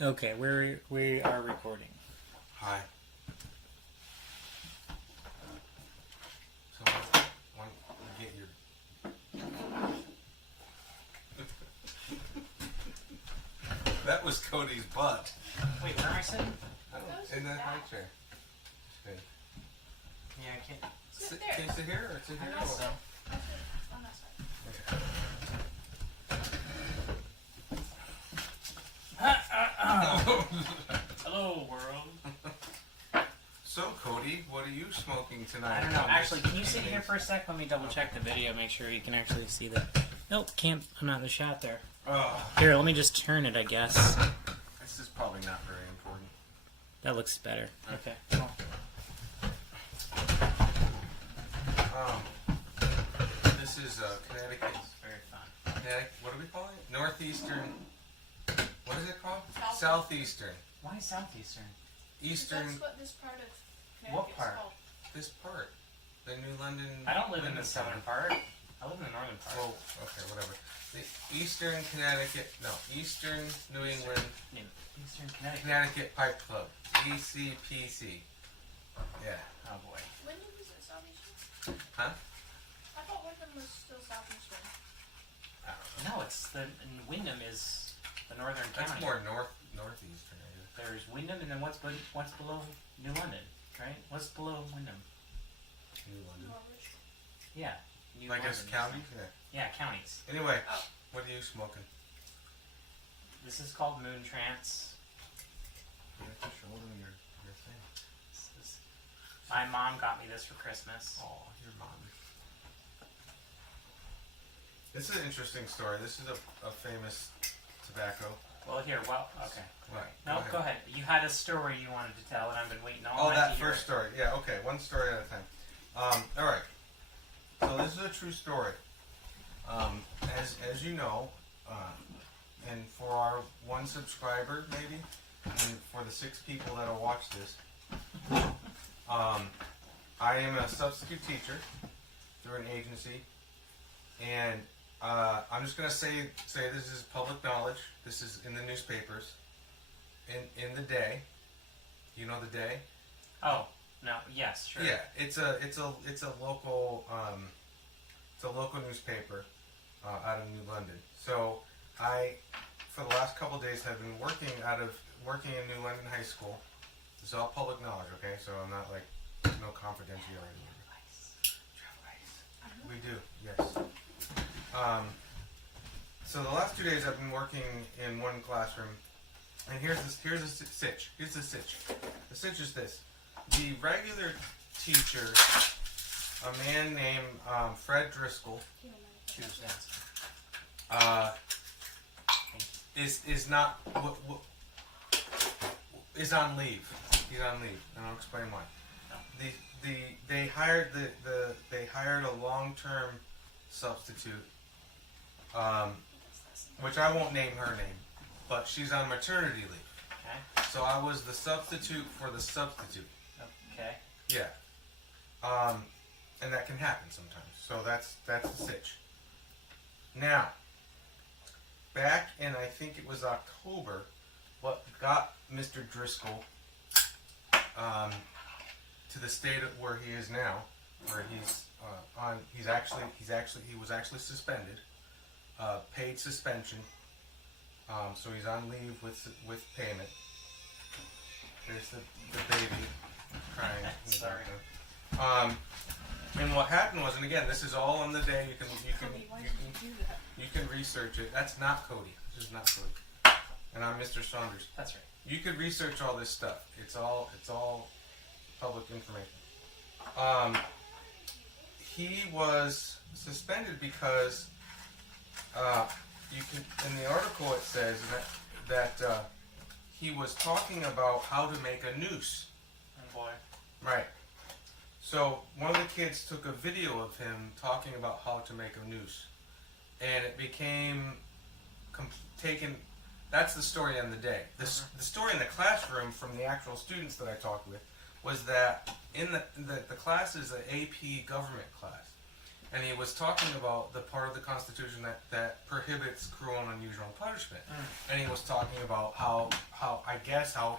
Okay, we are recording. Hi. So, why don't you get your... That was Cody's butt. Wait, where am I sitting? In that high chair. Okay. Yeah, I can't. Can you sit here or sit here? I'll sit on that side. Okay. Hello, world. So, Cody, what are you smoking tonight? I don't know. Actually, can you sit here for a sec? Let me double check the video, make sure you can actually see the... Nope, can't. I'm not in the shot there. Here, let me just turn it, I guess. This is probably not very important. That looks better. Okay, cool. This is Connecticut. Very fun. Connecticut. What do we call it? Northeastern. What is it called? Southeastern. Southeastern. Why Southeastern? Eastern. That's what this part of Connecticut What is part? called. This part. The New London. I don't live in the London southern part. I live in the northern part. Oh, okay, whatever. The Eastern Connecticut. No, Eastern New England. Eastern Connecticut. Connecticut Pipe Club. ECPC. Yeah. Oh boy. Wyndham was it Southeastern? Huh? I thought Wyndham was still Southeastern. I don't know. No, it's the Wyndham is the northern That's county. more northeastern. I guess. There's Wyndham, and then what's below New London, right? What's below Wyndham? New London. Norwich. Yeah, New Like London. as counties? Yeah. Yeah, counties. Anyway, Oh. what are you smoking? This is called Moon Trance. You have to show them your thing. My mom got me this for Christmas. Oh, your mom. This is an interesting story. This is a famous tobacco. Well, here, okay. Right. No, go ahead. You had a story you wanted to tell, and I've been waiting all Oh, night that to hear first it. story. Yeah, okay. One story at a time. All right. So this is a true story. As you know, and for our one subscriber maybe, and for the 6 people that'll watch this, I am a substitute teacher through an agency, and I'm just gonna say this is public knowledge. This is in the newspapers. In the Day. You know the Day? Oh, no, yes, sure. Yeah, it's a local newspaper out of New London. So I, for the last couple of days, have been working in New London High School. It's all public knowledge, okay? So I'm not like no confidentiality. We do, yes. So the last 2 days I've been working in one classroom, and here's the sitch. Here's the sitch. The sitch is this: the regular teacher, a man named Fred Driscoll, Choose is not is on leave. He's on leave, and I'll explain why. They hired a long-term substitute, which I won't name her name, but she's on maternity leave. Okay. So I was the substitute for the substitute. Okay. Yeah. And that can happen sometimes. So that's the sitch. Now, back in, I think it was October, what got Mr. Driscoll to the state of where he is now, where he was actually suspended, paid suspension. So he's on leave with payment. There's the baby crying. Sorry. And what happened was, and again, this is all on the Day. Cody, why did you do that? You can research it. That's not Cody. This is not Cody. And I'm Mr. Saunders. That's right. You could research all this stuff. It's all public information. He was suspended because you can. In the article, it says that he was talking about how to make a noose. Oh boy. Right. So one of the kids took a video of him talking about how to make a noose, and it became taken. That's the story on the Day. The story in the classroom from the actual students that I talked with was that in the class is an AP government class, and he was talking about the part of the Constitution that prohibits cruel and unusual punishment. And he was talking about how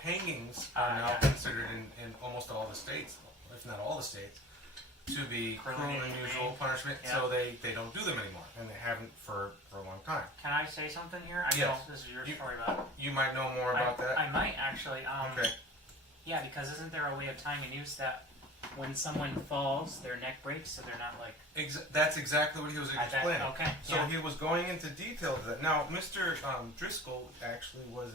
hangings are now considered in almost all the states, if not all the states, to be cruel and unusual punishment. Yeah. So they don't do them anymore, and they haven't for a long time. Can I say something here? I Yes. know this is your story about. You might know more about that. I might actually. Okay. Yeah, because isn't there a way of tying a noose that when someone falls, their neck breaks, so they're not like. That's exactly what he was explaining. Okay. So yeah. he was going into detail of that. Now, Mr. Driscoll actually was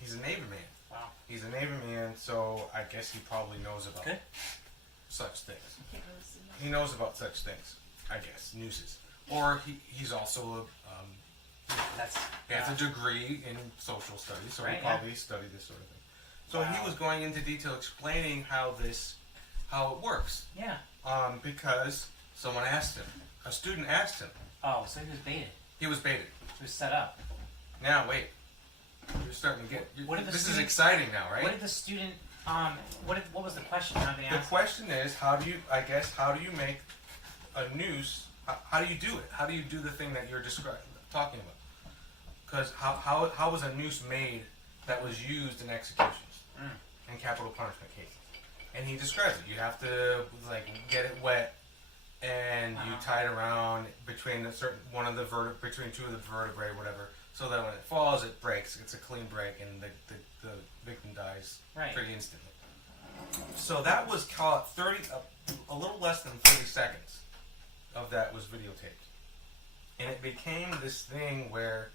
he's a Navy man. Wow. He's a Navy man, so I guess he probably knows about Good. such things. I can't really see much. He knows about such things, I guess, nooses. Or he's also That's. he has a degree in social studies, so Right, he probably studied this sort of thing. So Wow. he was going into detail explaining how it works. Yeah. Because someone asked him, a student asked him. Oh, so he was baited. He was baited. He was set up. Now wait, you're starting to get. What did the This is student- exciting now, right? What did the student? What was the question? How did they The ask? question is, how do you make a noose? How do you do it? How do you do the thing that you're talking about? Because how was a noose made that was used in executions and capital punishment cases? And he describes it. You have to get it wet, and you tie it around between between two of the vertebrae, whatever, so that when it falls, it breaks. It's a clean break, and the victim dies Right. pretty instantly. So that was caught a little less than 30 seconds of that was videotaped, and it became this thing where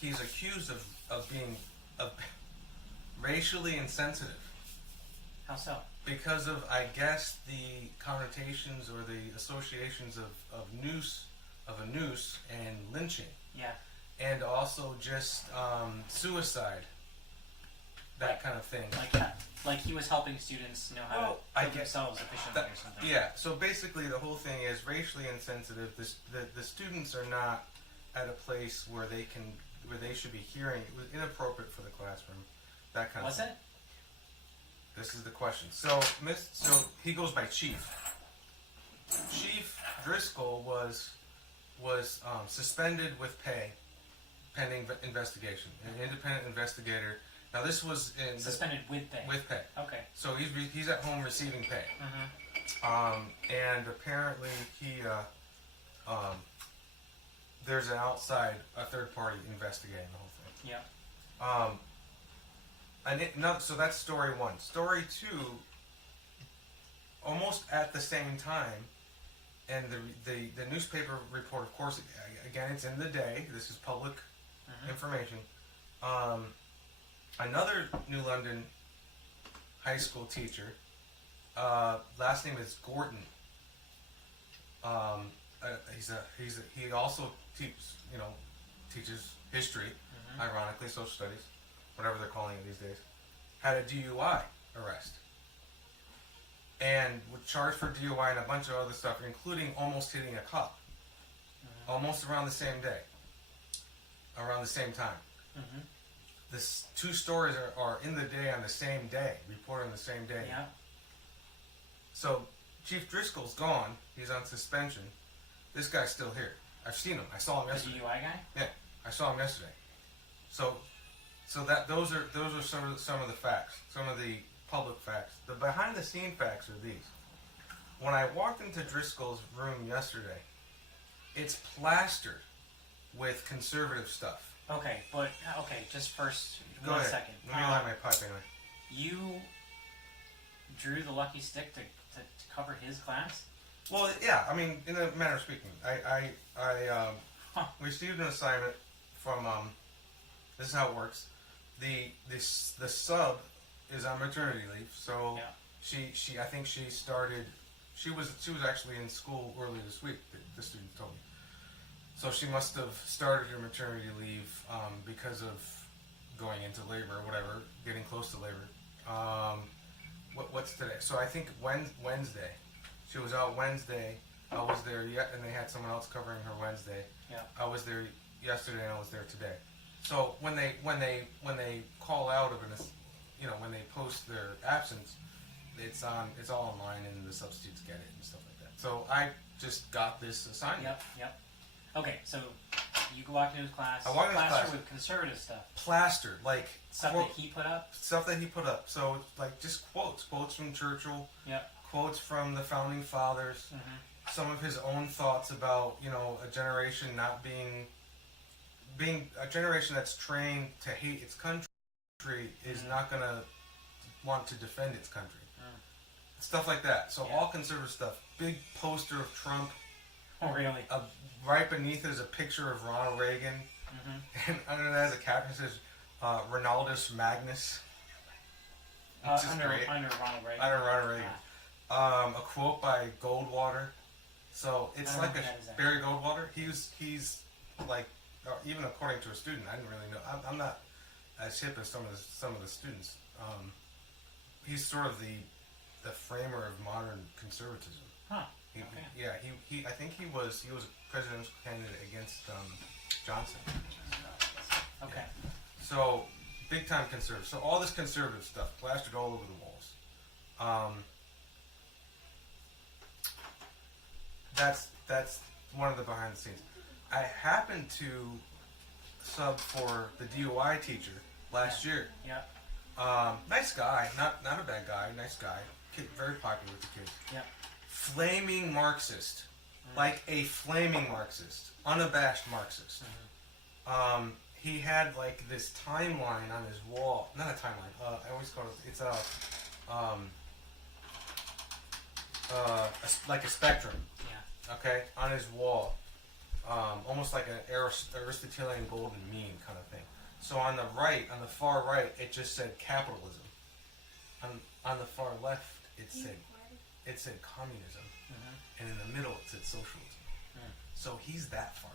he's accused of being racially insensitive. How so? Because of, I guess, the connotations or the associations of a noose and lynching, Yeah. and also just suicide, that kind of thing. Like he was helping students know how to kill themselves efficiently or something. Yeah. So basically, the whole thing is racially insensitive. The students are not at a place where they should be hearing. It was inappropriate for the classroom. That kind of thing. Was it? This is the question. So he goes by Chief. Chief Driscoll was suspended with pay, pending investigation. An independent investigator. Now this was in Suspended with pay. with pay. Okay. So he's at home receiving pay. And apparently there's a third party investigating the whole thing. Yeah. So that's story one. Story two, almost at the same time, and the newspaper report, of course, again, it's in the day. This is public information. Another New London high school teacher, last name is Gordon. He also teaches history, ironically, social studies, whatever they're calling it these days, had a DUI arrest. And was charged for DUI and a bunch of other stuff, including almost hitting a cop. Almost around the same day. Around the same time. This two stories are in the day on the same day, reported on the same day. Yeah. So Chief Driscoll's gone. He's on suspension. This guy's still here. I've seen him. I saw him The yesterday. DUI guy. Yeah, I saw him yesterday. So those are some of the facts, some of the public facts. The behind the scene facts are these. When I walked into Driscoll's room yesterday, it's plastered with conservative stuff. Okay, just first, Go one ahead. second. Let me light my pipe anyway. You drew the lucky stick to cover his class? Well, yeah. I mean, in a manner of speaking, I received an assignment from. This is how it works. The sub is on maternity leave, so I think she started. She was actually in school earlier this week. The student told me. So she must have started her maternity leave because of going into labor or whatever, getting close to labor. What's today? So I think Wednesday. She was out Wednesday. I was there and they had someone else covering her Wednesday. Yeah. I was there yesterday and I was there today. So when they call out of it, when they post their absence, it's all online and the substitutes get it and stuff like that. So just got this assignment. Yep. Okay, so you walked into his class. I walked into his class with conservative stuff. Plastered, like Stuff that he put up. Stuff that he put up. So like just quotes from Churchill. Yep. Quotes from the founding fathers. Mm-hmm. Some of his own thoughts about a generation not being a generation that's trained to hate its country is not gonna want to defend its country. Stuff like that. So all conservative stuff. Big poster of Trump. Oh, really? Right beneath it is a picture of Ronald Reagan. Mm-hmm. And under that is a caption that says, Ronaldus Magnus. Under Ronald Reagan. Under Ronald Reagan. A quote by Goldwater. So it's like Barry Goldwater. He's like, even according to a student, I didn't really know. I'm not as hip as some of the students. He's sort of the framer of modern conservatism. Huh. He I think he was a presidential candidate against Johnson. Okay. Yeah. So big time conservative. So all this conservative stuff plastered all over the walls. That's one of the behind the scenes. I happened to sub for the DUI teacher last year. Yeah. Nice guy, not a bad guy, nice guy. Kid, very popular with the kids. Yeah. Flaming Marxist, like a flaming Marxist, unabashed Marxist. He had like this timeline on his wall. Not a timeline. I always call it. It's like a spectrum. Yeah. Okay, on his wall, almost like an Aristotelian golden mean kind of thing. So on the right, on the far right, it just said capitalism. On the far left, it said communism, and in the middle, it said socialism. So he's that far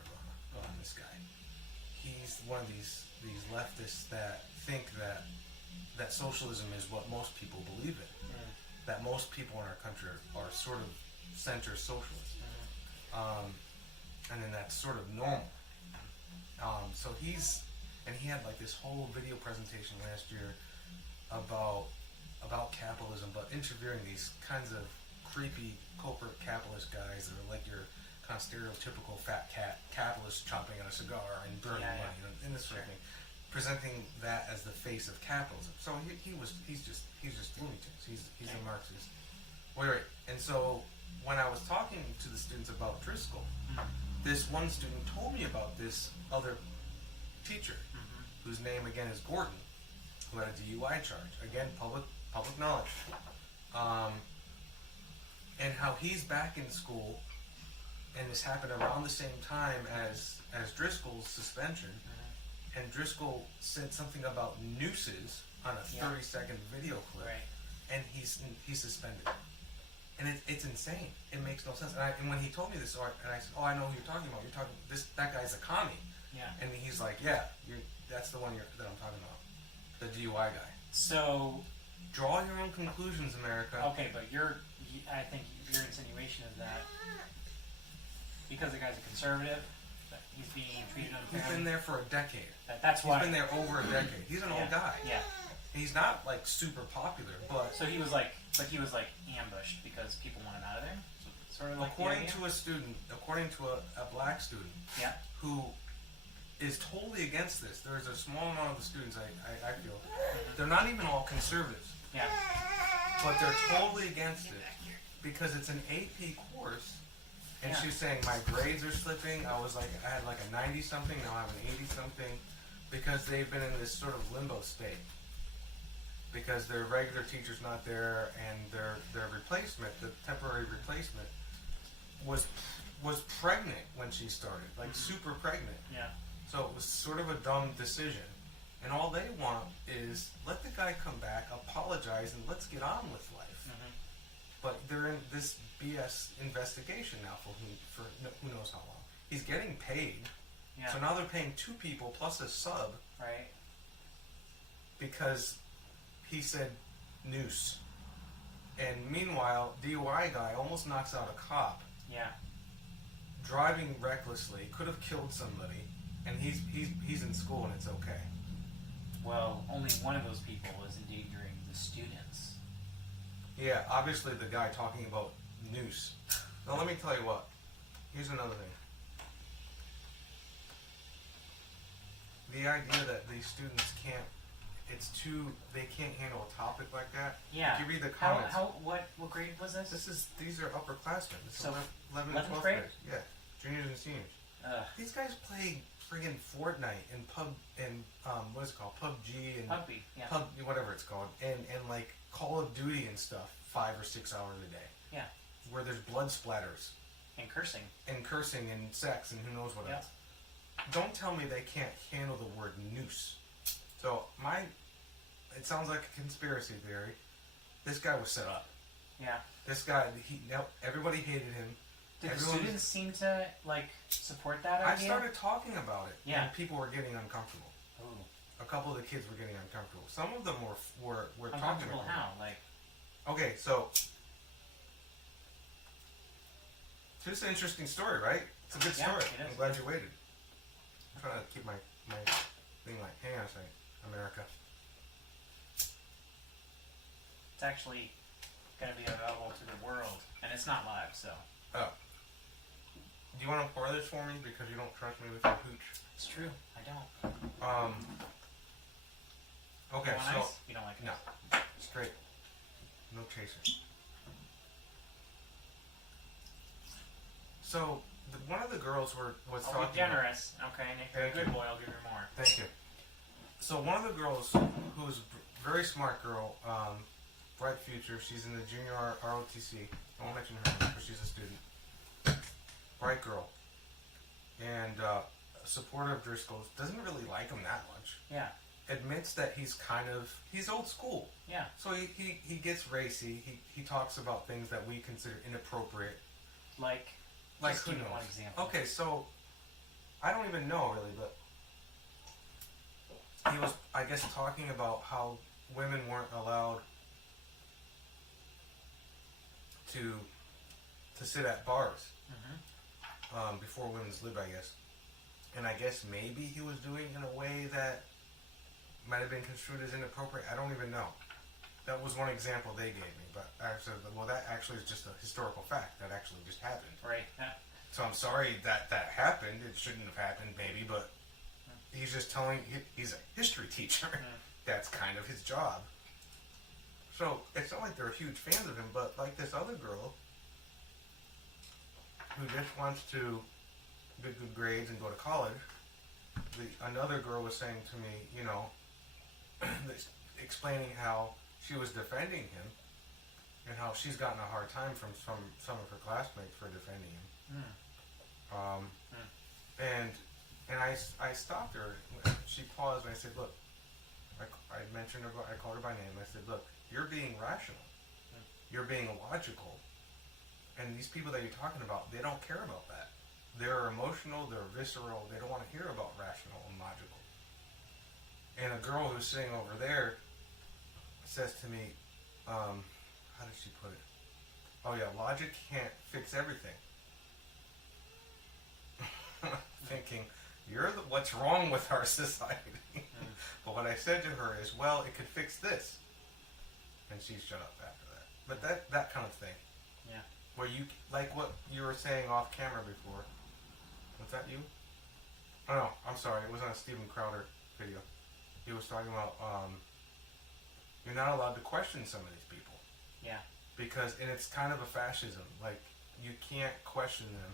gone, this guy. He's one of these leftists that think that socialism is what most people believe in. That most people in our country are sort of center socialists, and then that's sort of normal. So he had like this whole video presentation last year about capitalism, but interviewing these kinds of creepy corporate capitalist guys that are like your kind of stereotypical fat cat capitalist chomping on a cigar and burning money and this sort of thing, presenting that as the face of capitalism. So he's just Looney Tunes. He's a Marxist. Wait. And so when I was talking to the students about Driscoll, this one student told me about this other teacher, whose name again is Gordon, who had a DUI charge. Again, public knowledge. And how he's back in school, and this happened around the same time as Driscoll's suspension. And Driscoll said something about nooses on a 30-second video clip, and he's suspended. And it's insane. It makes no sense. And when he told me this, and I said, "Oh, I know who you're talking about. You're talking that guy's a commie." Yeah. And he's like, "Yeah, that's the one that I'm talking about, the DUI guy." So, draw your own conclusions, America. Okay, but I think your insinuation is that because the guy's a conservative, that he's being treated unfairly. He's been there for a decade. That's why. He's been there over a decade. He's an old guy. Yeah. He's not like super popular, but so he was like ambushed because people wanted out of there. So, sort of like according to a black student, who is totally against this. There's a small amount of the students I feel they're not even all conservatives. Yeah. But they're totally against it because it's an AP course. And she was saying my grades are slipping. I had like a 90 something, now I have an 80 something, because they've been in this sort of limbo state. Because their regular teacher's not there, and their replacement, the temporary replacement, was pregnant when she started, like super pregnant. Yeah. So it was sort of a dumb decision. And all they want is let the guy come back, apologize, and let's get on with life. But they're in this BS investigation now for who knows how long. He's getting paid. Yeah. So now they're paying 2 people plus a sub. Right. Because he said noose. And meanwhile, DUI guy almost knocks out a cop. Yeah. Driving recklessly, could have killed somebody, and he's in school and it's okay. Well, only one of those people was endangering the students. Yeah, obviously the guy talking about noose. Now let me tell you what. here's another thing. The idea that these students can't, they can't handle a topic like that. Yeah. If you read the comments. What grade was this? These are upperclassmen. This So, is 11 and 11th 12th grade? grade. Yeah. Juniors and seniors. Ugh. These guys play friggin' Fortnite and what is it called? PUBG and Pugby, yeah. whatever it's called, and like Call of Duty and stuff 5 or 6 hours a day. Yeah. Where there's blood splatters And cursing. and sex and who knows what Yep. else. Don't tell me they can't handle the word noose. So it sounds like a conspiracy theory. This guy was set up. Yeah. This guy, everybody hated him. Did the Everyone- students seem to support that I idea? started talking about it, Yeah. and people were getting uncomfortable. Ooh. A couple of the kids were getting uncomfortable. Some of them were talking Uncomfortable about how? Like, Okay, so it's just an interesting story, right? It's a good Yeah, story. it is. I'm glad you waited. I'm trying to keep my thing like, hang on a second, America. it's actually going to be available to the world, and it's not live, so Oh. Do you want to pour this for me because you don't trust me with your hooch? it's true. I don't. Okay, You want so ice? You don't like it? no, straight, no chaser. So one of the girls was I'll talking. be generous, okay? And if you're a Thank good you. boy, I'll give you more. Thank you. So one of the girls, who's a very smart girl, bright future. She's in the junior ROTC. I won't mention her name, but she's a student. Bright girl, and a supporter of Driscoll's. Doesn't really like him that much. Yeah. Admits that he's old school. Yeah. So he gets racy. He talks about things that we consider inappropriate. Like Like just who give me knows? one example. Okay, so I don't even know really, but he was, I guess, talking about how women weren't allowed to sit at bars before women's lib, I guess. And I guess maybe he was doing it in a way that might have been construed as inappropriate. I don't even know. That was one example they gave me, but I said, well, that actually is just a historical fact. That actually just happened. Right. Yeah. So I'm sorry that happened. It shouldn't have happened, maybe, but he's just telling. He's a history teacher. That's kind of his job. So it's not like they're huge fans of him, but like this other girl who just wants to get good grades and go to college. Another girl was saying to me, you know, explaining how she was defending him and how she's gotten a hard time from some of her classmates for defending him. And I stopped her. She paused and I said, look, I mentioned her, I called her by name. I said, look, you're being rational. You're being logical. And these people that you're talking about, they don't care about that. They're emotional, they're visceral, they don't want to hear about rational and logical. And a girl who's sitting over there says to me, how did she put it? Oh yeah, logic can't fix everything. Thinking, what's wrong with our society? But what I said to her is, well, it could fix this. And she shut up after that. But that kind of thing. Yeah. Where you, like what you were saying off camera before. Was that you? Oh no, I'm sorry. It was on a Steven Crowder video. He was talking about, you're not allowed to question some of these people. Yeah. Because, and it's kind of a fascism. Like, you can't question them.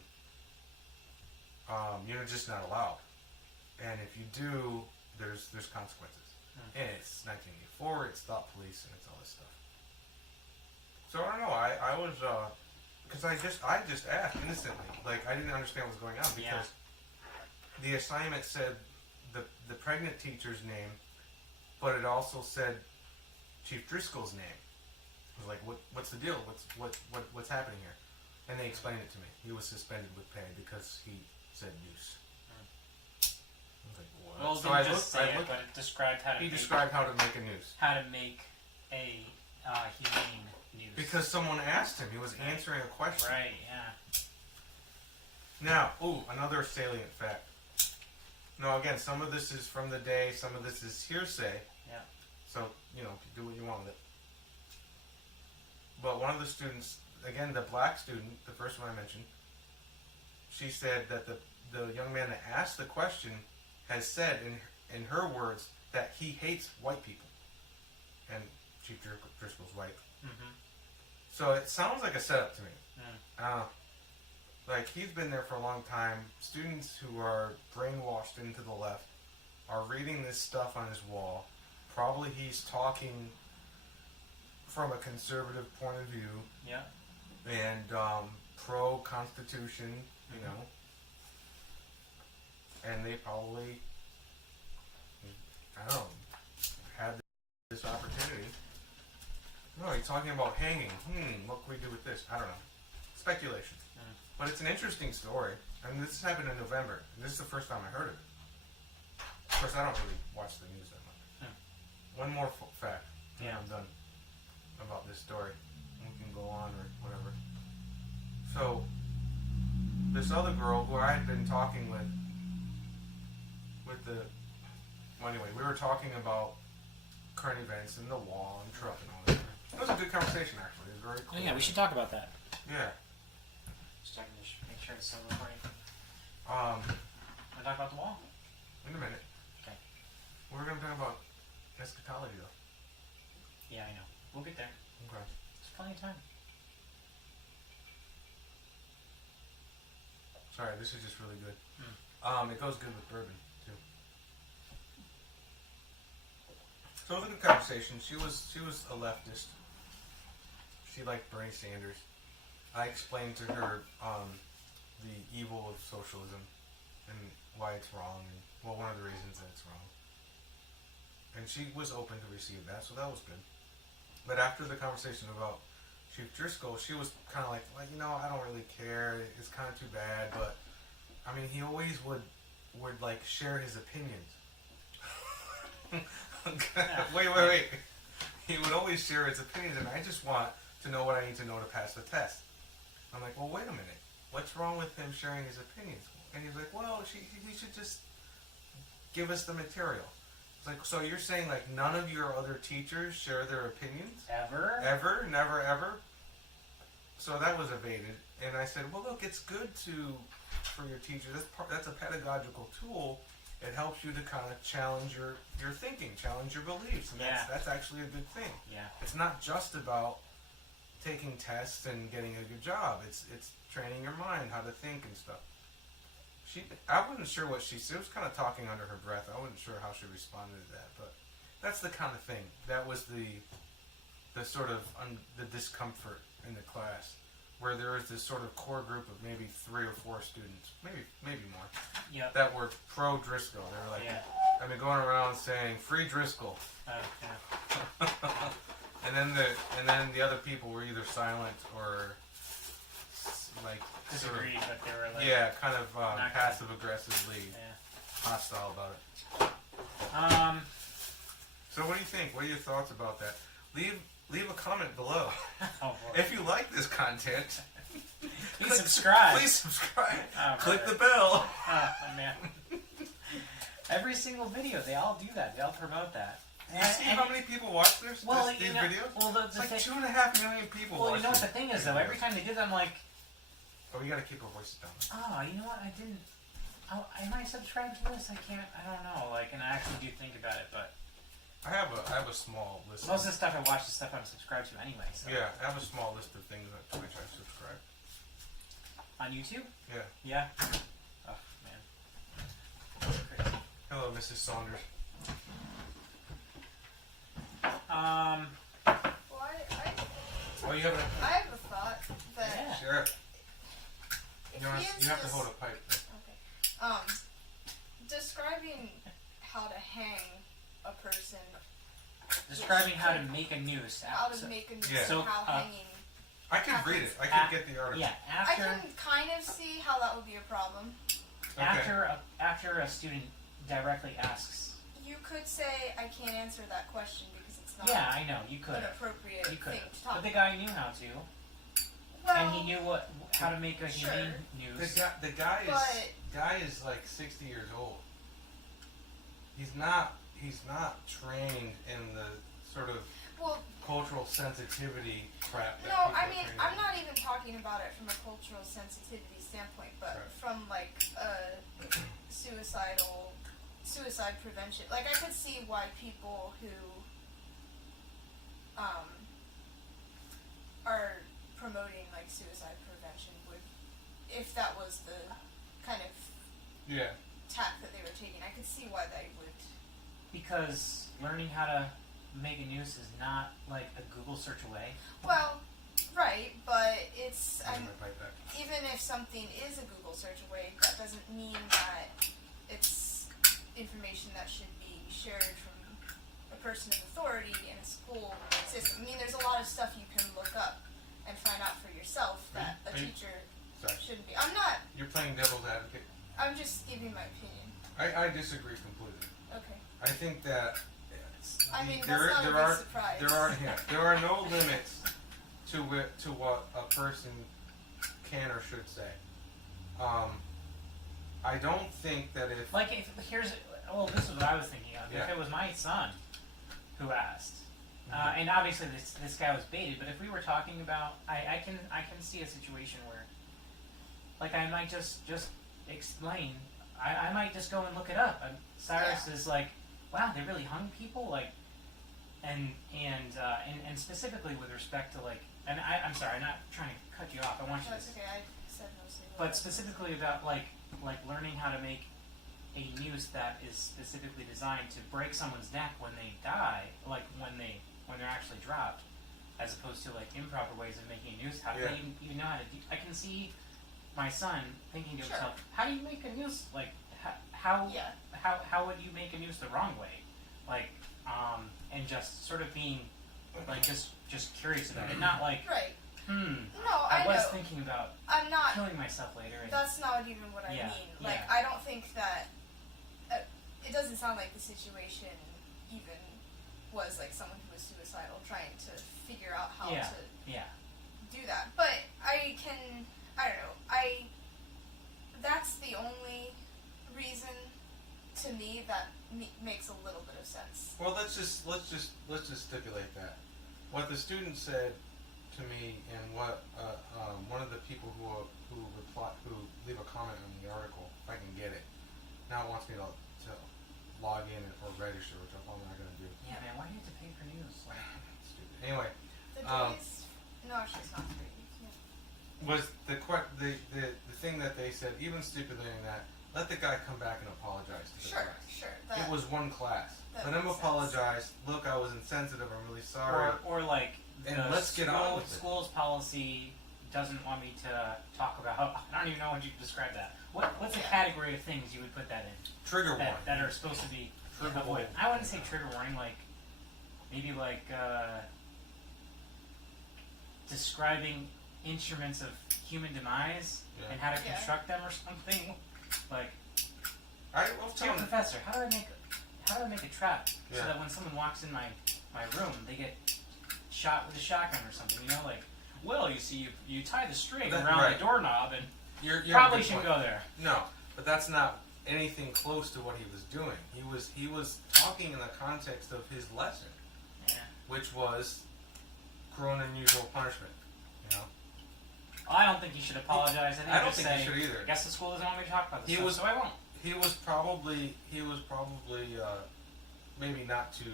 You're just not allowed. And if you do, there's consequences. And it's 1984, it's thought police, and it's all this stuff. So I don't know. I was because I just asked innocently, like I didn't understand what was going on because the assignment said the pregnant teacher's name, but it also said Chief Driscoll's name. I was like, what's the deal? What's happening here? And they explained it to me. He was suspended with pay because he said noose. I was like, what? Well, So didn't just say it, but it described how to he make, described how to make a noose. how to make a humane noose. Because someone asked him, he was answering a question. Right. Yeah. Now, another salient fact. Now, again, some of this is from the day, some of this is hearsay. Yeah. So, do what you want with it. But one of the students, again, the black student, the first one I mentioned, she said that the young man that asked the question has said in her words that he hates white people, and Chief Driscoll's white. Mm-hmm. So it sounds like a setup to me. Mm. Like he's been there for a long time. Students who are brainwashed into the left are reading this stuff on his wall. Probably he's talking from a conservative point of view. Yeah. And pro-Constitution, you know. And they probably, I don't know, had this opportunity. No, he's talking about hanging. What can we do with this? I don't know. Speculation. But it's an interesting story. I mean, this happened in November. And this is the first time I heard of it. Of course, I don't really watch the news that much. One more fact. Yeah. I'm done about this story. We can go on or whatever. So, this other girl who I had been talking with the... Well, anyway, we were talking about current events and the wall and Trump and all that. It was a good conversation, actually. It was very cool. Oh, yeah, we should talk about that. Yeah. Just checking to make sure it's still recording. Um, Want to talk about the wall? in a minute. Okay. We're going to talk about eschatology, though. Yeah, I know. We'll get there. Okay. There's plenty of time. Sorry, this is just really good. It goes good with bourbon, too. So it was a good conversation. She was a leftist. She liked Bernie Sanders. I explained to her the evil of socialism and why it's wrong, and well, one of the reasons that it's wrong. And she was open to receive that, so that was good. But after the conversation about Chief Driscoll, she was kind of like, you know, I don't really care. It's kind of too bad, but I mean, he always would like share his opinions. Wait. He would always share his opinions, and I just want to know what I need to know to pass the test. I'm like, well, wait a minute. What's wrong with him sharing his opinions? And he's like, well, he should just give us the material. It's like, so you're saying like none of your other teachers share their opinions? Ever? Ever? Never, ever? So that was evaded. And I said, well, look, it's good for your teacher. That's a pedagogical tool. It helps you to kind of challenge your thinking, challenge your beliefs. And that's actually a good thing. Yeah. It's not just about taking tests and getting a good job. It's training your mind how to think and stuff. I wasn't sure what she said. She was kind of talking under her breath. I wasn't sure how she responded to that, but that's the kind of thing. That was the sort of the discomfort in the class, where there was this sort of core group of maybe 3 or 4 students, maybe more, that were pro Driscoll. They were like, I mean, going around saying "Free Driscoll," and then the other people were either silent or like disagreed, but they were like kind of passive aggressively hostile about it. So what do you think? What are your thoughts about that? Leave a comment below. If you like this content, please subscribe. Please subscribe. Oh, click the bell. Oh, man. Every single video, they all do that. They all promote that. You see how many people watch these videos? Well, it's like 2.5 million people. Well, you know what the thing is, though? Every time they do that, I'm like, oh, we gotta keep our voices down. Oh, you know what? I didn't. Oh, am I subscribed to this? I can't. I don't know. Like, and I actually do think about it, but I have a small list. Most of the stuff I watch is stuff I'm subscribed to anyway. So. Yeah, I have a small list of things on Twitch I subscribe. On YouTube? Yeah. Yeah. Oh man. Crazy. Hello, Mrs. Saunders. Well, you have I have a thought that. Yeah. Sure. If You have to hold a pipe. Okay. Describing how to hang a person. Describing how to make a noose. How to make a noose. Yeah. So, how hanging. I could read it. I could get the article. Yeah. I can kind of see how that would be a problem. After a student directly asks. You could say, I can't answer that question because it's not. Yeah, I know. You could. An appropriate You could. thing to talk But the guy knew how to. Well, And he knew how to make a humane noose. The guy is like 60 years old. He's not trained in the sort of Well, cultural sensitivity crap. That no, people I are mean, trained I'm in. not even talking about it from a cultural sensitivity standpoint, but Right. from like suicide prevention. Like, I could see why people who are promoting like suicide prevention would, if that was the kind of Yeah. tack that they were taking, I could see why they would. Because learning how to make a noose is not like a Google search away. Well, right, but it's I'm gonna pipe back. even if something is a Google search away, that doesn't mean that it's information that should be shared from a person of authority in a school system. I mean, there's a lot of stuff you can look up and find out for yourself that a teacher Sorry. shouldn't be. I'm not. You're playing devil's advocate. I'm just giving my opinion. I disagree completely. Okay. I think that I mean, there that's not a big surprise. there are no limits to what a person can or should say. I don't think that if Like, if here's, well, this is what I was thinking of. Yeah. If it was my son who asked, and obviously this guy was baited, but if we were talking about, I can see a situation where, like, I might just explain. I might just go and look it up. And Cyrus is like, wow, they really hung people, like, and specifically with respect to, like, and I'm sorry, I'm not trying to cut you off. I want you That's to. okay. I said mostly. But specifically about like learning how to make a noose that is specifically designed to break someone's neck when they die, like when they're actually dropped, as opposed to like improper ways of making a noose. How do they even know how to do? I can see my son thinking to himself, "How do you make a noose? Like how would you make a noose the wrong way? Like and just sort of being like just curious about it, not like Right. No, I was know. thinking about I'm not. killing myself later." And, That's not even what I Yeah, mean. Like, yeah. I don't think that. It doesn't sound like the situation even was like someone who was suicidal trying to figure out how Yeah. to yeah. do that. But I don't know. That's the only reason to me that makes a little bit of sense. well, let's just stipulate that what the student said to me and what one of the people who leave a comment on the article, if I can get it, now it wants me to log in or register, which I'm probably not going to do. Yeah, man, why do you have to pay for news? Like, Stupid. Anyway, The days. No, actually, it's not 3 weeks. Yeah. was the thing that they said, even stipulating that, let the guy come back and apologize to the Sure, class. sure. It was one class. that Let him makes sense. apologize. Look, I was insensitive. I'm really sorry. or like And the let's get on with it. school's policy doesn't want me to talk about. I don't even know how you describe that. What's a category of things you would put that in Trigger warning. that are supposed to be Trigger avoided? warning. I wouldn't say trigger warning. Like maybe like describing instruments of human demise and how to Yeah. construct them or something. Like, I will dear tell him. professor, how do I make a trap so Yeah. that when someone walks in my room, they get shot with a shotgun or something? You know, like, well, you see, you tie the string That- around right. the doorknob, and You have a probably good shouldn't point. go there. No, but that's not anything close to what he was doing. He was talking in the context of his lesson, Yeah. which was cruel and unusual punishment. You know, Well, I don't think you should apologize. I think I don't just think say, you should either. I guess the school doesn't want me to talk about this He stuff, was- so I won't. he was probably maybe not too.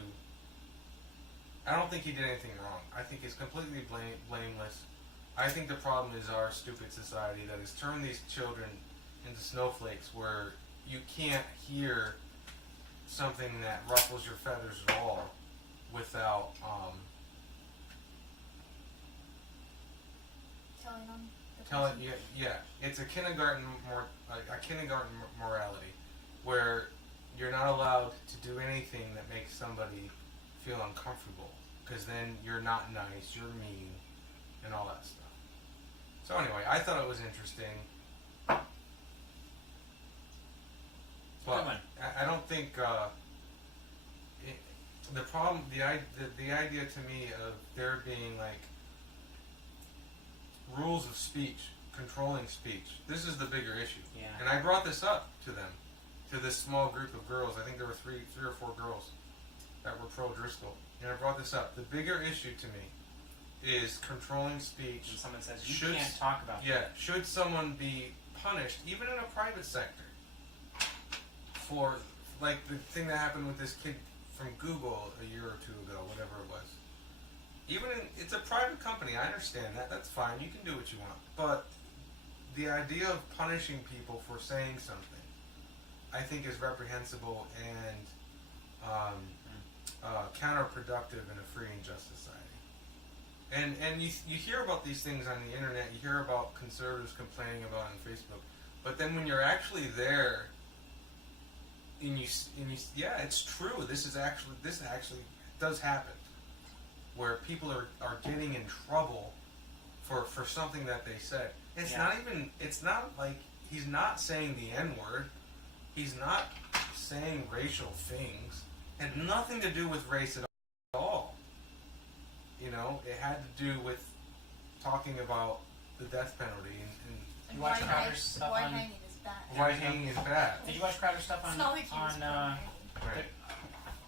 I don't think he did anything wrong. I think he's completely blameless. I think the problem is our stupid society that has turned these children into snowflakes where you can't hear something that ruffles your feathers at all without Telling them. telling you. Yeah, it's a kindergarten morality where you're not allowed to do anything that makes somebody feel uncomfortable because then you're not nice, you're mean, and all that stuff. So anyway, I thought it was interesting. But Good one. I don't think the problem, the idea to me of there being like rules of speech, controlling speech. This is the bigger issue. Yeah. And I brought this up to them, to this small group of girls. I think there were three or four girls. that were pro-Driscoll, and I brought this up. The bigger issue to me is controlling speech. And someone says, you Should- can't talk about that. Yeah, should someone be punished, even in a private sector, for, like, the thing that happened with this kid from Google a year or two ago, whatever it was. Even in, it's a private company, I understand that, that's fine, you can do what you want. But the idea of punishing people for saying something, I think is reprehensible and counterproductive in a free and just society. And you hear about these things on the internet, you hear about conservatives complaining about it on Facebook, but then when you're actually there, and you yeah, it's true. This actually does happen, where people are getting in trouble for something that they said. It's Yeah. not even. It's not like he's not saying the N-word. He's not saying racial things. It had nothing to do with race at all. You know, it had to do with talking about the death penalty You watch Crowder's stuff why on- hanging is bad. and why hanging is bad. Did you watch Crowder's stuff It's on not like he was on Right.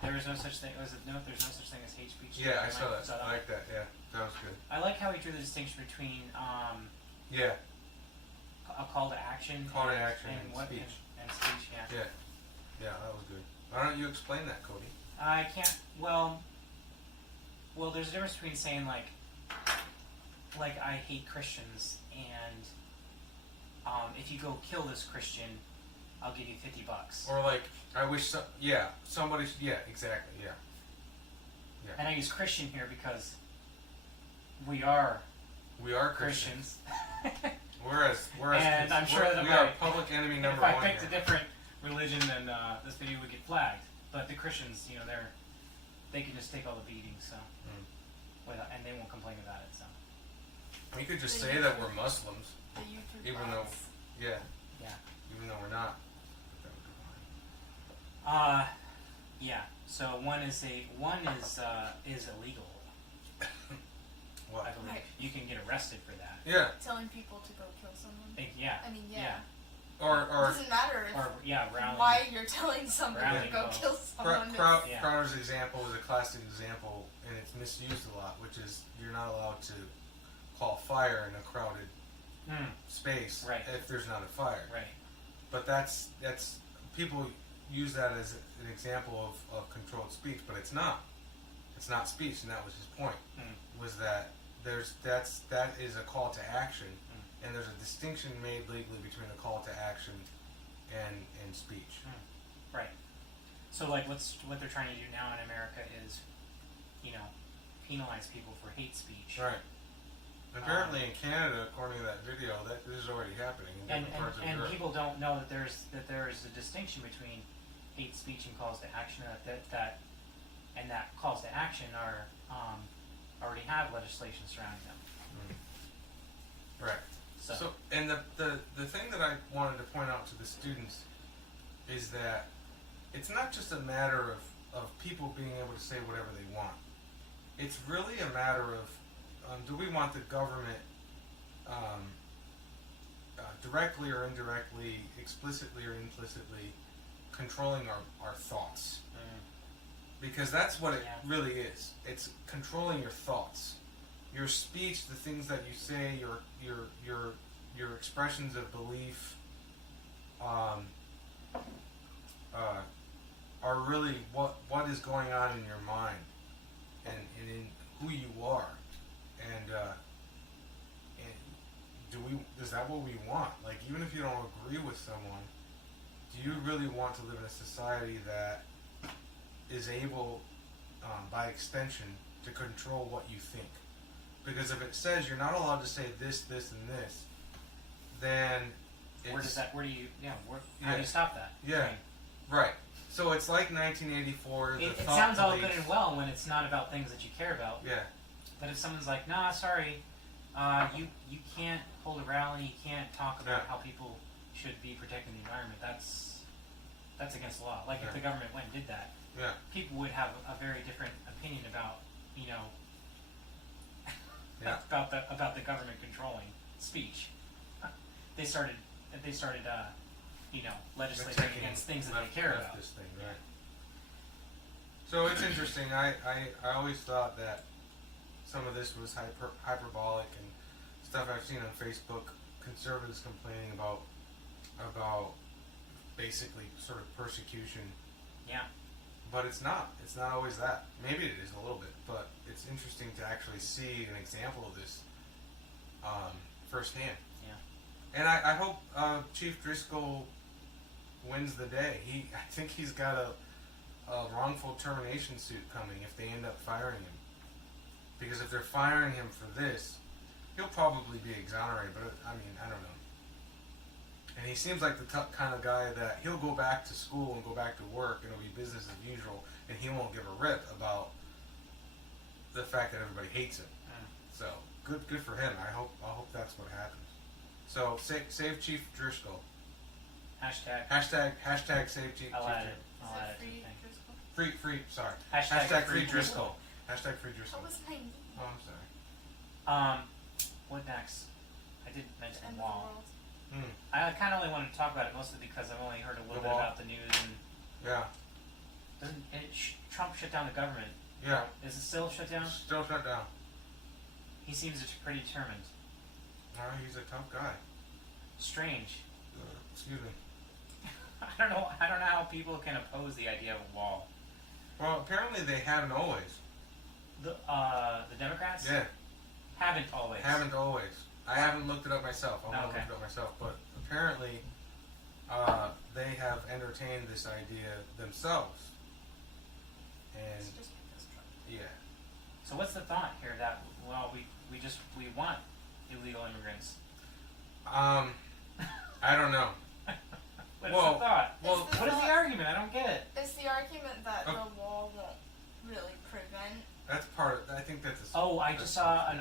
there is no such thing? Was it no? There's no such thing as hate speech. Yeah, I saw Like, that. I like that. Yeah, that was good. I like how he drew the distinction between Yeah, a call to action, Call to action and what speech. and speech. Yeah. yeah, yeah. That was good. Why don't you explain that, Cody? I can't. Well, there's a difference between saying like I hate Christians and if you go kill this Christian, I'll give you $50. Or like, I wish. Somebody. Yeah, exactly. Yeah. And I use Christian here because we are We are Christians. Christians. Whereas And I'm sure that we if are I- public enemy And number if I one picked here. a different religion, then this video would get flagged. But the Christians, they can just take all the beatings, so and they won't complain about it. So We could just say that we're Muslims, The YouTube even though, bots. yeah, yeah, even though we're not. But that would be fine. yeah. So one is illegal. What? I believe Right. you can get arrested for that. Yeah, Telling people to go kill someone. Yeah. I mean, yeah. or It doesn't matter if rallying. why you're telling somebody Rallying to go calls. kill someone. Yeah. Crowder's example is a classic example, and it's misused a lot, which is you're not allowed to call fire in a crowded space Right. if there's not a fire. Right. But that's people use that as an example of controlled speech, but it's not. It's not speech, and that was his point. Was that that is a call to action, and there's a distinction made legally between a call to action and speech. Right. So like what they're trying to do now in America is, penalize people for hate speech. Right. Apparently in Canada, according to that video, that this is already happening in And different parts of and Europe. people don't know that there is a distinction between hate speech and calls to action. That calls to action are already have legislation surrounding them. Right. So and the thing that I wanted to point out to the students is that it's not just a matter of people being able to say whatever they want. It's really a matter of do we want the government directly or indirectly, explicitly or implicitly controlling our thoughts? Because that's what it really is. It's controlling your thoughts, your speech, the things that you say, your expressions of belief, are really what is going on in your mind, and in who you are, and is that what we want? Like, even if you don't agree with someone, do you really want to live in a society that is able, by extension, to control what you think? Because if it says you're not allowed to say this, this, and this, then How do you Yeah. stop that? Yeah. I mean, right. So it's like 1984. it sounds all good and well when it's not about things that you care about. Yeah. But if someone's like, nah, sorry, you can't hold a rally, you can't talk about how people should be protecting the environment, that's against the law. Like if the government went and did that, people would have a very different opinion about, about the government controlling speech. They started legislating against things that they care about. This thing, right. So it's interesting. I always thought that some of this was hyperbolic and stuff I've seen on Facebook. Conservatives complaining about basically sort of persecution. Yeah. But it's not. It's not always that. Maybe it is a little bit, but it's interesting to actually see an example of this firsthand. Yeah. And I hope Chief Driscoll wins the day. I think he's got a wrongful termination suit coming if they end up firing him. Because if they're firing him for this, he'll probably be exonerated. But I mean, I don't know. And he seems like the kind of guy that he'll go back to school and go back to work and it'll be business as usual, and he won't give a rip about the fact that everybody hates him. So good for him. I hope that's what happens. So save Chief Driscoll. Hashtag save Chief. I'll add it. Is I'll add it it. free Driscoll? Free. Sorry. Hashtag free free Driscoll. Hashtag free Driscoll. What was my name? Oh, I'm sorry. What next? I did mention End the of the wall. world. I kind of only wanted to talk about it mostly because I've only heard a little The bit wall. about the news and Yeah. Trump shut down the government. Yeah. Is it still shut down? Still shut down. He seems pretty determined. He's a tough guy. Strange. Excuse me. I don't know how people can oppose the idea of a wall. Well, apparently they haven't always. The Democrats Yeah. haven't always. Haven't always. I haven't looked it up myself. I want to Okay. look it up myself. But apparently, they have entertained this idea themselves. And It's just because Trump. yeah. So what's the thought here that we want illegal immigrants? I don't know. What's Well, the thought? well, It's the What is the thought- argument? I don't get it. It's the argument that Oh. the wall won't really prevent. That's part of. I think that's. Oh, I just saw I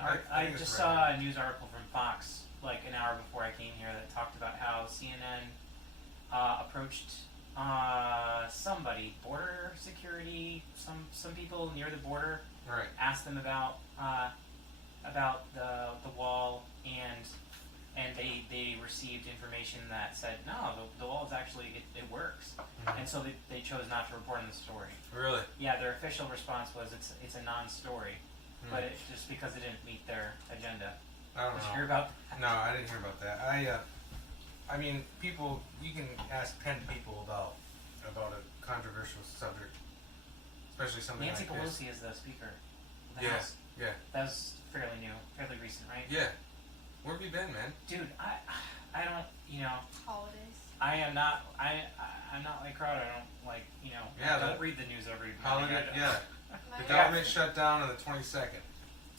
think it's just right. saw a news article from Fox like an hour before I came here that talked about how CNN approached somebody, border security, some people near the border, Right. asked them about the wall, and they received information that said no, the wall is actually it works, and so they chose not to report on the story. Really. Yeah, their official response was it's a non-story, but it's just because it didn't meet their agenda. I don't Did you know. hear about that? No, I didn't hear about that. I mean, people. You can ask 10 people about a controversial subject, especially something Nancy like this. Pelosi is the speaker of the Yeah. House. Yeah. That was fairly new, fairly recent, right? Yeah. Where have you been, man? Dude, I don't, Holidays. I'm not like Crowder. I don't like, Yeah, I don't that- read the news every morning. Holiday. Yeah. My The government shut down on the 22nd.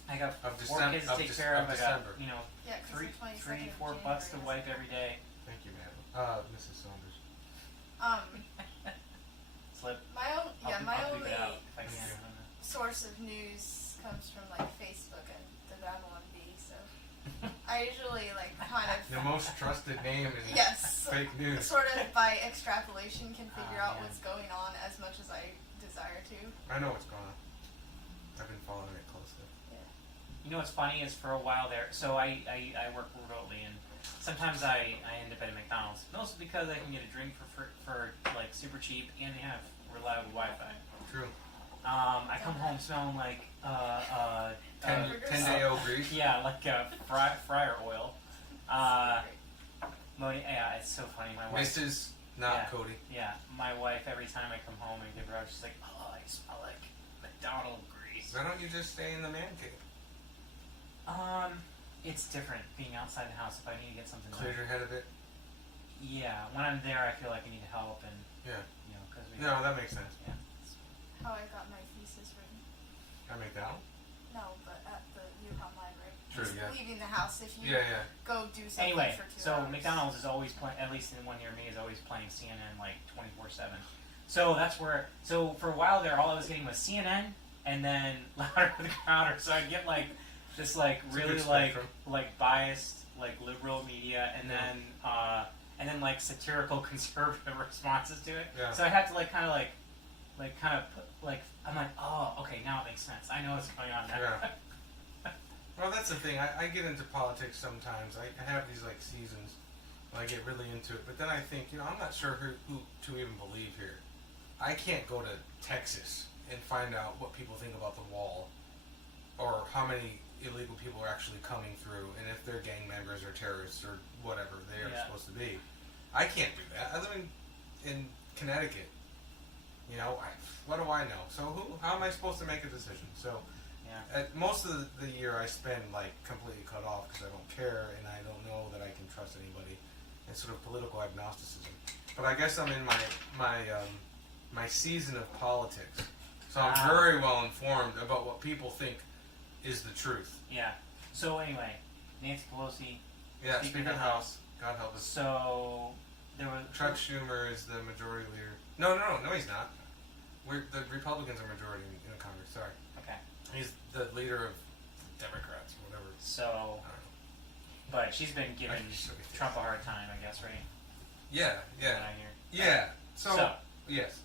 I got Of 4 Decem- kids to of take Dec- care of. of I December. got, Yeah, 'cause three, the 22nd of $4 January to is- wipe every day. Thank you, ma'am. Mrs. Saunders. Slip. My I'll only bleep it out if I can. Yeah. source of news comes from like Facebook and the Babylon Bee, so I usually kind The of most trusted name in yes, fake news. sort of by extrapolation can figure out Yeah. what's going on as much as I desire to. I know what's going on. I've been following it closely. You know what's funny is for a while there, so I work remotely, and sometimes I end up at a McDonald's, mostly because I can get a drink for like super cheap, and they have reliable Wi-Fi. True. I come home smelling like 10-day-old grease. yeah, like fryer oil. Yeah, it's so funny. My wife, Mrs. Not Yeah. Cody. yeah, my wife every time I come home and give her out, she's like, oh, I smell like McDonald grease. Why don't you just stay in the man cave? It's different being outside the house if I need to get something Clear done. your head a bit. Yeah, when I'm there, I feel like I need help, and Yeah. because No, that makes sense. yeah. How I got my thesis written. I make that one? No, but at the Yukon Library. True, Just yeah. leaving the house if you Yeah. go do something Anyway, for 2 so hours. McDonald's is always playing, at least in one near me, is always playing CNN like 24/7. So that's where. So for a while there, all I was getting was CNN, and then Louder the Crowder. So I'd get like this like It's a really good spectrum. like biased like liberal media, and Yeah. then like satirical conservative responses to it. Yeah. So I had to like kind of I'm like, oh, okay, now it makes sense. I know what's going on now. Yeah. Well, that's the thing. I get into politics sometimes. I have these like seasons when I get really into it, but then I think, I'm not sure who to even believe here. I can't go to Texas and find out what people think about the wall, or how many illegal people are actually coming through, and if they're gang members or terrorists or whatever they are supposed to be. I can't do that. I live in Connecticut. You know, what do I know? So how am I supposed to make a decision? So most of the year I spend like completely cut off because I don't care and I don't know that I can trust anybody. It's sort of political agnosticism. But I guess I'm in my season of politics, so I'm very well informed about what people think is the truth. Yeah. So anyway, Nancy Pelosi. Yeah, Speaker of the House. God help us. So there was Chuck Schumer is the majority leader. No, he's not. The Republicans are majority in the Congress. Sorry. Okay. He's the leader of the Democrats or whatever. So, I don't know. but she's been giving Trump a hard time, I guess, right? Yeah. What I hear. Yeah. So yes.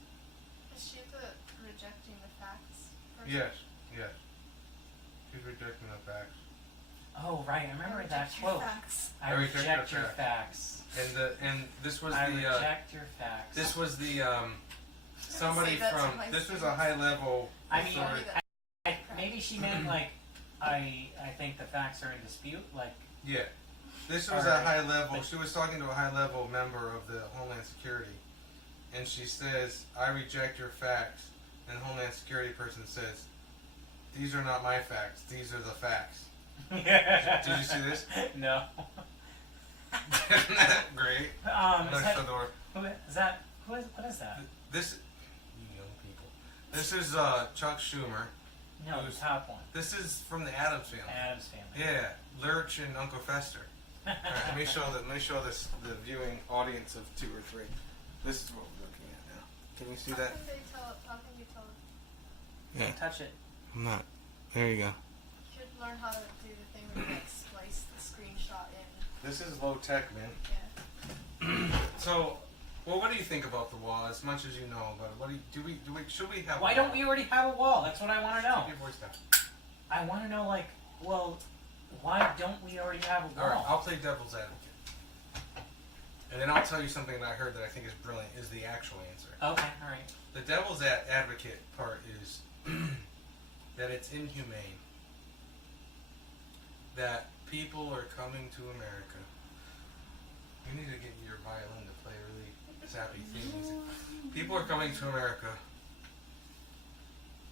Is she the rejecting the facts person? Yes. She's rejecting the facts. Oh right, I remember that Reject your quote. facts. I reject your facts. And this was I the reject your facts. this was the somebody Say that to from my this was a students. high level I mean, authority. maybe she meant like I think the facts are in dispute. Like Yeah. This was a high level. She was talking to a high level member of the Homeland Security, and she says, "I reject your facts." And the Homeland Security person says, "These are not my facts. These are the facts." Did you see this? No. Isn't that great? Who is that? What is that? This, you young people. This is Chuck Schumer. No, the top one. This is from the Addams family. Adam's family. Yeah, Lurch and Uncle Fester. All right, let me show this the viewing audience of 2 or 3. This is what we're looking at now. Can you see that? How can you tell? Yeah, Don't touch it. I'm not. There you go. You should learn how to do the thing where you like splice the screenshot in. This is low tech, man. Yeah. So, well, what do you think about the wall? As much as you know, but what do we should we have? Why don't we already have a wall? That's what I want to know. Keep your voice down. I want to know, like, well, why don't we already have a All right, wall? I'll play devil's advocate, and then I'll tell you something that I heard that I think is brilliant. Is the actual answer. Okay, all right. The devil's advocate part is that it's inhumane that people are coming to America. You need to get your violin to play really sappy theme music. People are coming to America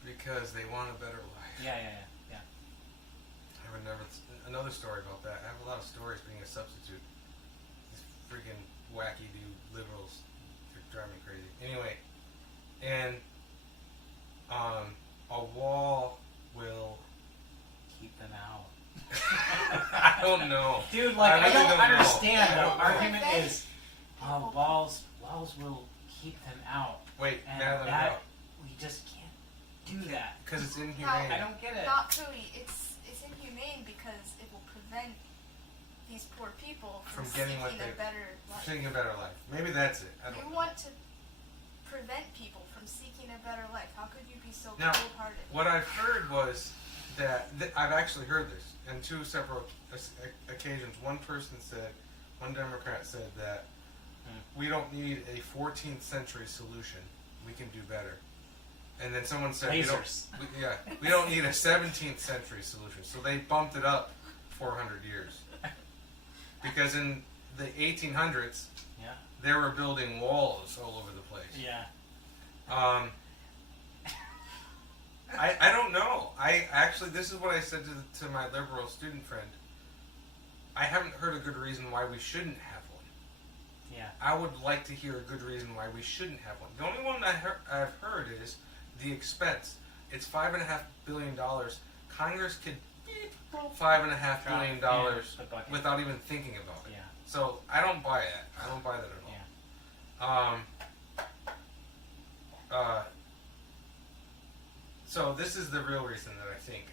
because they want a better life. Yeah. I have another story about that. I have a lot of stories being a substitute. These freaking wacky dude liberals, they're driving me crazy. Anyway, and a wall will Keep them out. I don't know. Dude, like, I really don't don't know. understand. I The don't know. argument is, walls will keep them out. Wait, And now that, we just can't do that. because it's inhumane. I don't get it. Not truly. It's inhumane because it will prevent these poor people from getting what seeking a they- better life. Seeing a better life. Maybe that's it. I don't You know. want to prevent people from seeking a better life. How could you be so Now, cold-hearted? What I've heard was that I've actually heard this in 2 separate occasions. One Democrat said that we don't need a 14th century solution. We can do better. And then someone said Lasers. we don't need a 17th century solution. So they bumped it up 400 years. Because in the 1800s, Yeah. they were building walls all over the place. Yeah. I don't know. This is what I said to my liberal student friend. I haven't heard a good reason why we shouldn't have one. Yeah. I would like to hear a good reason why we shouldn't have one. The only one I've heard is the expense. It's $5.5 billion. Congress could $5.5 billion The bucket. without even thinking about it. Yeah. So I don't buy that. I don't buy that at all. Yeah. So this is the real reason that I think,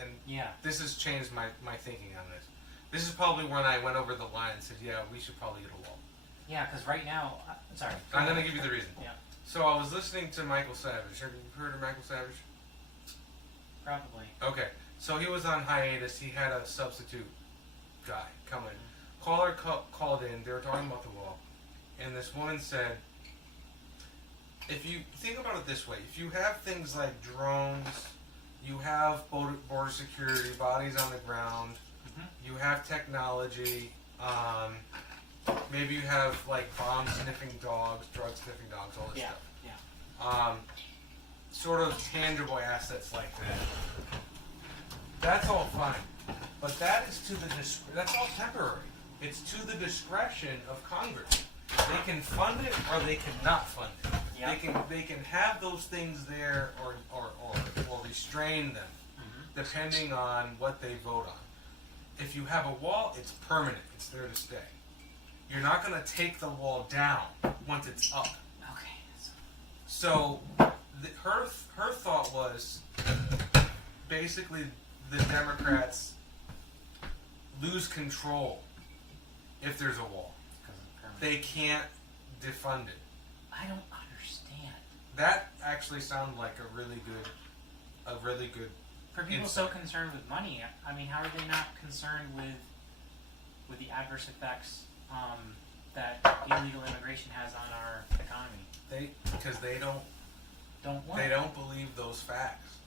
and Yeah. this has changed my thinking on this. This is probably when I went over the line and said, yeah, we should probably get a wall. Yeah, because right now, sorry. I'm going to give you the reason. Yeah. So I was listening to Michael Savage. Have you heard of Michael Savage? Probably. Okay. So he was on hiatus. He had a substitute guy come in. Caller called in. They were talking about the wall. And this woman said, if you think about it this way, if you have things like drones, you have border security, bodies on the ground, you have technology, maybe you have like bomb sniffing dogs, drug sniffing dogs, all this stuff. Yeah. Sort of tangible assets like that. That's all fine, but that is that's all temporary. It's to the discretion of Congress. They can fund it or they cannot fund it. Yeah. They can have those things there or restrain them, depending on what they vote on. If you have a wall, it's permanent. It's there to stay. You're not going to take the wall down once it's up. Okay. So her thought was basically the Democrats lose control if there's a wall. They can't defund it. I don't understand. That actually sounded like a really good. For people so concerned with money, I mean, how are they not concerned with the adverse effects that illegal immigration has on our economy? Because they don't what? They don't believe those facts.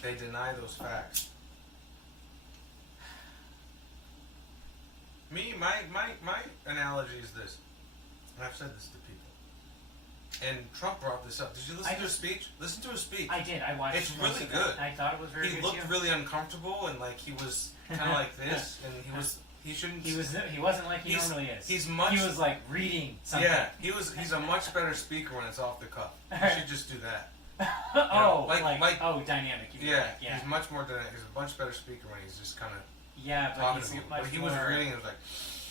They deny those facts. My analogy is this, and I've said this to people. And Trump brought this up. Did you listen to his speech? Listen to his speech. I did. I watched. It's really good. I thought it was very good. He looked really uncomfortable, and like he was kind of like this, and he shouldn't. He wasn't like he normally is. He was like reading something. Yeah, he's a much better speaker when it's off the cuff. You should just do that. Dynamic. Yeah, yeah. He's much more dynamic. He's a much better speaker when he's just kind of talking to he's people. much But he more, was reading, it was like.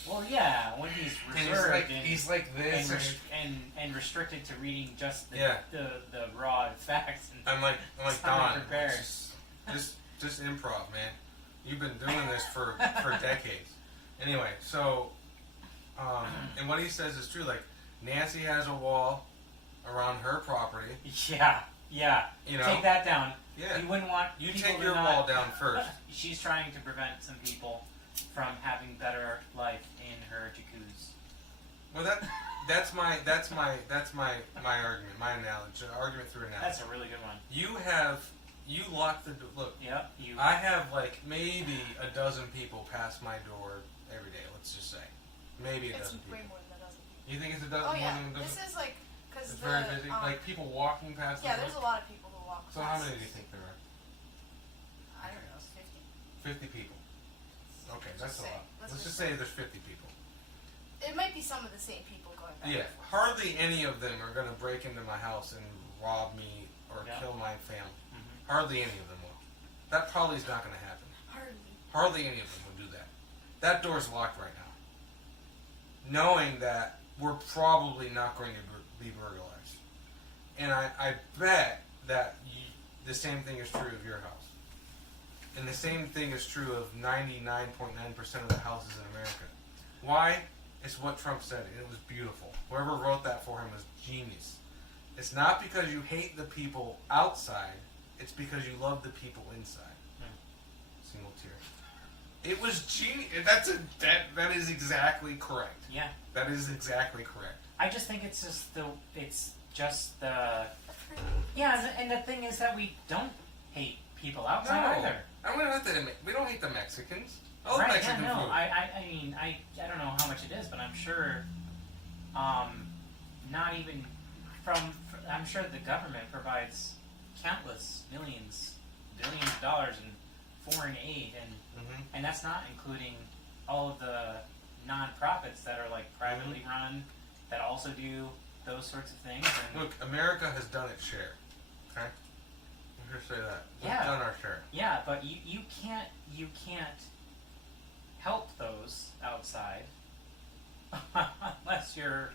Well, yeah, when he's reserved he's like this, and restricted to reading just the raw facts. And I'm like Don. Prepared. Just improv, man. You've been doing this for decades. Anyway, so and what he says is true. Like Nancy has a wall around her property. Yeah. You know, take that down. Yeah. You wouldn't want you people take your to wall down first. She's trying to prevent some people from having better life in her jacuzzi. Well, that's my argument, my analogy, argument through analogy. That's a really good one. You lock the door. Look, yep, I have like maybe a dozen people pass my door every day. Let's just say, maybe a dozen people. Way more than a dozen people. You think it's a dozen? Oh yeah, more than a dozen? this is like because it's very busy. Like people walking past. Yeah, there's a lot of people who walk. So how many do you think there are? I don't know, 50. 50 people. Okay, that's a lot. Let's just say there's 50 people. It might be some of the same people going back. Yeah, hardly any of them are going to break into my house and rob me or kill my family. Hardly any of them will. That probably is not going to happen. Hardly any of them will do that. That door's locked right now. Knowing that we're probably not going to be burglarized. And I bet that the same thing is true of your house. And the same thing is true of 99.9% of the houses in America. Why? It's what Trump said, and it was beautiful. Whoever wrote that for him was genius. It's not because you hate the people outside, it's because you love the people inside. Single tear. It was genius. That is exactly correct. Yeah. That is exactly correct. I just think it's just the yeah, and the thing is that we don't hate people outside either. We don't hate the Mexicans. Right, Mexican yeah, no. food. I mean, I don't know how much it is, but I'm sure, not even I'm sure the government provides countless billions of dollars in foreign aid, and that's not including all of the nonprofits that are like privately run that also do those sorts of things. And look, America has done its share. Okay, I'm here to say that we've done our share. Yeah, but you can't help those outside unless you're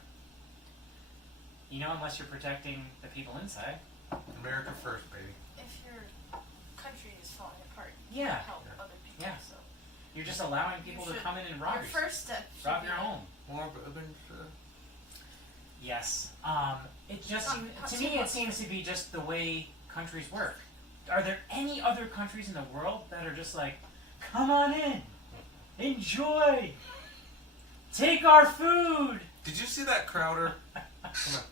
protecting the people inside. America first, baby. If your country is falling apart, you can't help other people. Yeah. So You're just allowing people to come in and rob your first step rob your home. Yes. It just to me it seems to be just the way countries work. Are there any other countries in the world that are just like, come on in, enjoy, take our food? Did you see that Crowder? Come on.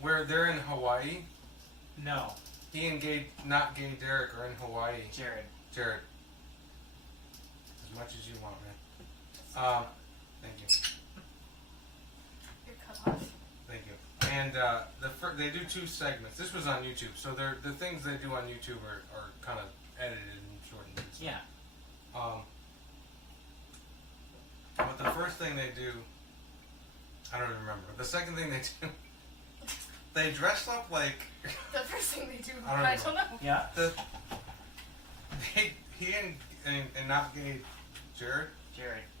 where they're in Hawaii. No, He and not gay Derek are in Hawaii. Jared. Jared. As much as you want, man. Thank you. You're cut off. Thank you. And they do 2 segments. This was on YouTube, so the things they do on YouTube are kind of edited and shortened. And stuff. Yeah. But the first thing they do, I don't even remember. The second thing they do, they dress up like. The first thing they do, I don't know. Yeah. He and not gay Jared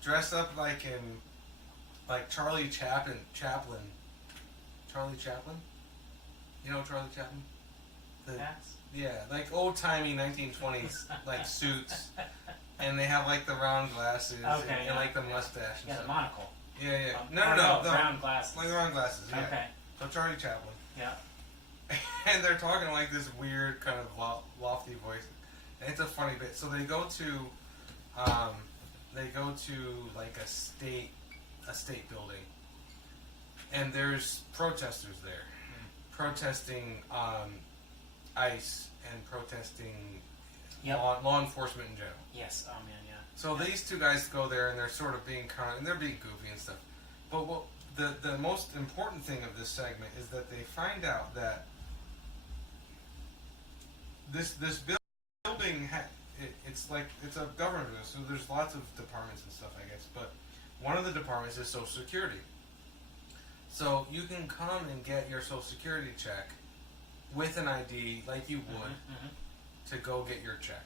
dress up like Charlie Chaplin. Charlie Chaplin? You know Charlie Chaplin? Hats? Yeah, like old timey 1920s like suits, and they have like the round glasses and like the mustache and Yeah, the stuff. monocle. Yeah. No, No. round glasses. Like round glasses. Yeah. Okay. So Charlie Chaplin. Yeah. And they're talking like this weird kind of lofty voice, and it's a funny bit. So they go to like a state building, and there's protesters there, protesting ICE and protesting law enforcement in general. Yes. Oh man. Yeah. So these 2 guys go there, and they're sort of being and they're being goofy and stuff. But what the most important thing of this segment is that they find out that this building it's a government building, so there's lots of departments and stuff, I guess. But one of the departments is Social Security. So you can come and get your Social Security check with an ID, like you would, to go get your check.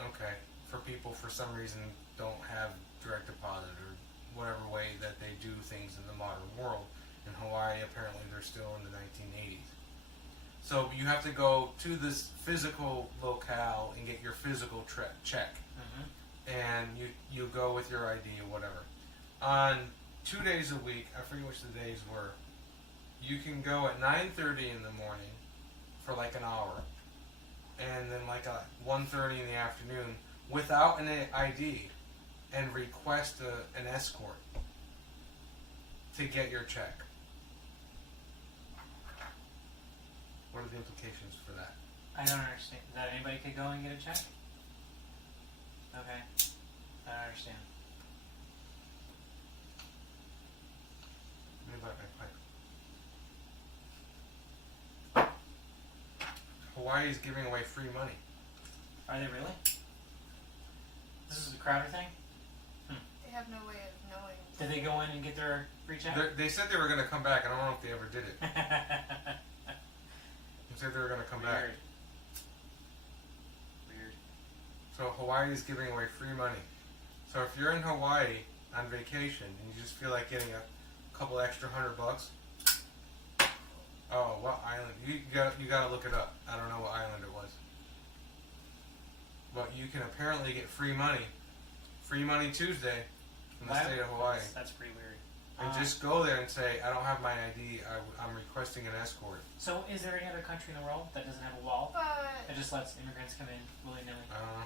Okay, for people for some reason don't have direct deposit or whatever way that they do things in the modern world. In Hawaii, apparently they're still in the 1980s. So you have to go to this physical locale and get your physical check. And you go with your ID or whatever. On 2 days a week, I forget which the days were, you can go at 9:30 in the morning for like an hour, and then like at 1:30 in the afternoon without an ID, and request an escort to get your check. What are the implications for that? I don't understand. That anybody could go and get a check? Okay. I don't understand. Let me light my pipe. Hawaii is giving away free money. Are they really? This is a Crowder thing? They have no way of knowing. Did they go in and get their free check? They said they were going to come back. I don't know if they ever did it. They said they were going to come back. Weird. So Hawaii is giving away free money. So if you're in Hawaii on vacation and you just feel like getting a couple extra $100, oh, what island? You got to look it up. I don't know what island it was, but you can apparently get free money Tuesday in the state of Hawaii. That's pretty weird. And just go there and say, I don't have my ID. I'm requesting an escort. So, is there any other country in the world that doesn't have a wall that But just lets immigrants come in willy-nilly? I don't know.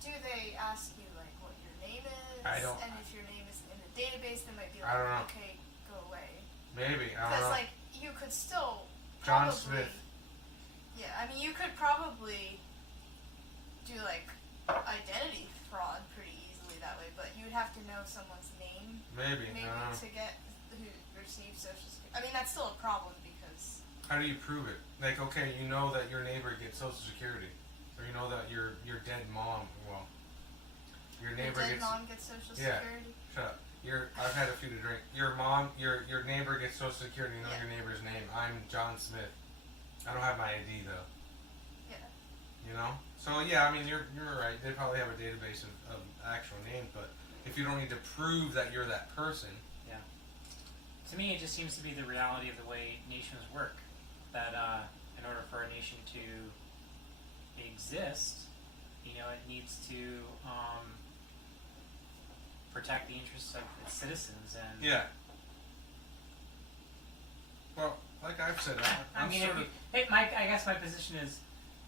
do they ask you like what your name is? I don't- And if your name is in the database, they might be I don't know. like, okay, go away. Maybe. I don't Because know. like you could still John probably, Smith. Yeah, I mean you could probably do like identity fraud pretty easily that way, but you would have to know someone's name Maybe. maybe I don't know. to get who receives Social Security. I mean that's still a problem because How do you prove it? Like, okay, you know that your neighbor gets Social Security, or you know that your dead mom. Well, your neighbor your dead gets. mom gets Social Yeah. Security. Shut up. I've had a few to drink. Your neighbor gets Social Security. You know Yeah. your neighbor's name. I'm John Smith. I don't have my ID though. Yeah. You know. So yeah, I mean you're right. They probably have a database of actual names, but if you don't need to prove that you're that person. To me, it just seems to be the reality of the way nations work. That in order for a nation to exist, it needs to protect the interests of its citizens. And Yeah. Well, like I've said, I'm sort of. Mike, I guess my position is,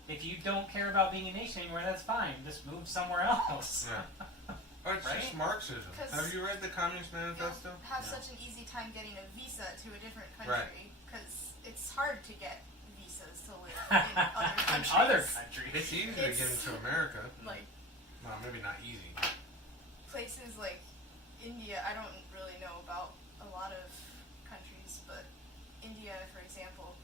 if you don't care about being a nation anymore, that's fine. Just move somewhere else. Yeah. Oh, it's Right? just Marxism. 'Cause Have you read the Communist You'll Manifesto? have No. such an easy time getting a visa to a different Right. country because it's hard to get visas to live in other In countries. other countries. It's easy to get into America. Like Well, maybe not easy. places like India, I don't really know about a lot of countries, but India, for example,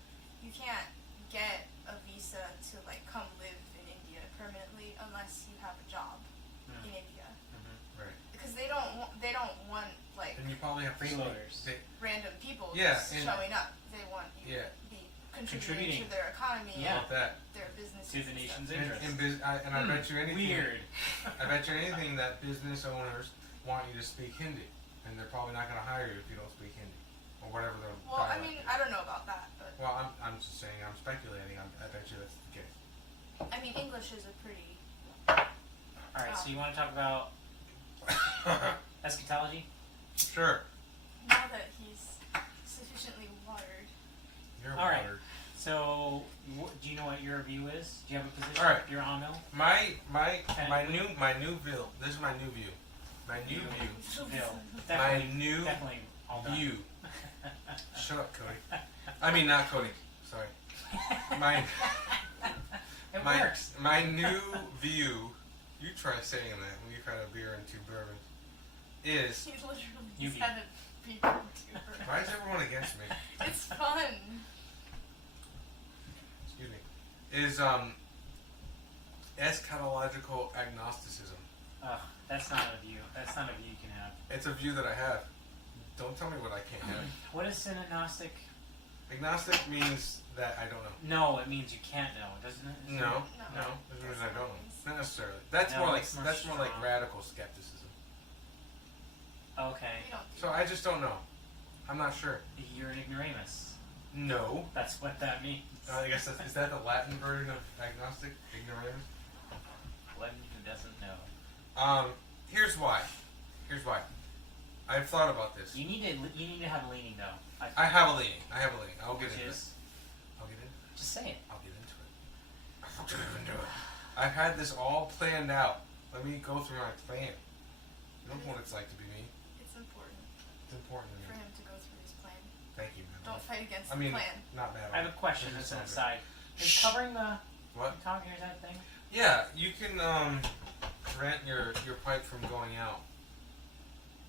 you can't get a visa to like come live in India permanently unless you have a job in India, Right. because they don't want like And you probably have to Freeloaders. random people Yeah, just and- showing up. They want you Yeah. to be contributing Contributing. to their economy, Yeah. About that. their business To the nation's And, interest. I bet you anything. Weird. I bet you anything that business owners want you to speak Hindi, and they're probably not going to hire you if you don't speak Hindi or whatever their Well, I dialect mean, is. I don't know about that, but Well, I'm just saying. I'm speculating. I bet you that's the case. I mean, English is a pretty. Alright, so you want to talk about eschatology? Sure. Now that he's sufficiently watered. You're All right. watered. So, do you know what your view is? Do you have a position? All right. You're on mill? My Okay. new view. This is my new view. My new view. Bill. My Definitely, new definitely all done. view. Shut up, Cody. I mean, not Cody. Sorry. My It my works. my new view. You try saying that when you've had a beer and two bourbons. Is He literally You just mean- had a beer tuber. why is everyone against me? It's fun. Excuse me. Is eschatological agnosticism. Ugh, that's not a view. That's not a view you can have. It's a view that I have. Don't tell me what I can't have. What is an agnostic? Agnostic means that I don't know. No, it means you can't know, doesn't it? Is No, it- no, it means I don't know. Not necessarily. That's No, more like it's more that's more like strong. radical skepticism. Okay, We don't do So I just don't know. I'm not sure. you're an ignoramus. No. That's what that means. I guess is that the Latin version of agnostic? Ignoramus? One who doesn't know. Here's why. Here's why. I've thought about this. You need to have a leaning though. I have a leaning. I'll get Which into it. is, I'll get into it. just say it. I'll get into it. I'll get into it. I've had this all planned out. Let me go through my plan. You know what it's like to be me. It's important It's important to for me. him to go through his plan. Thank you, man. Don't fight against I mean, the plan. not bad. I have a question. This That's is an aside. Is covering the What? talking is that thing? Yeah, you can prevent your pipe from going out.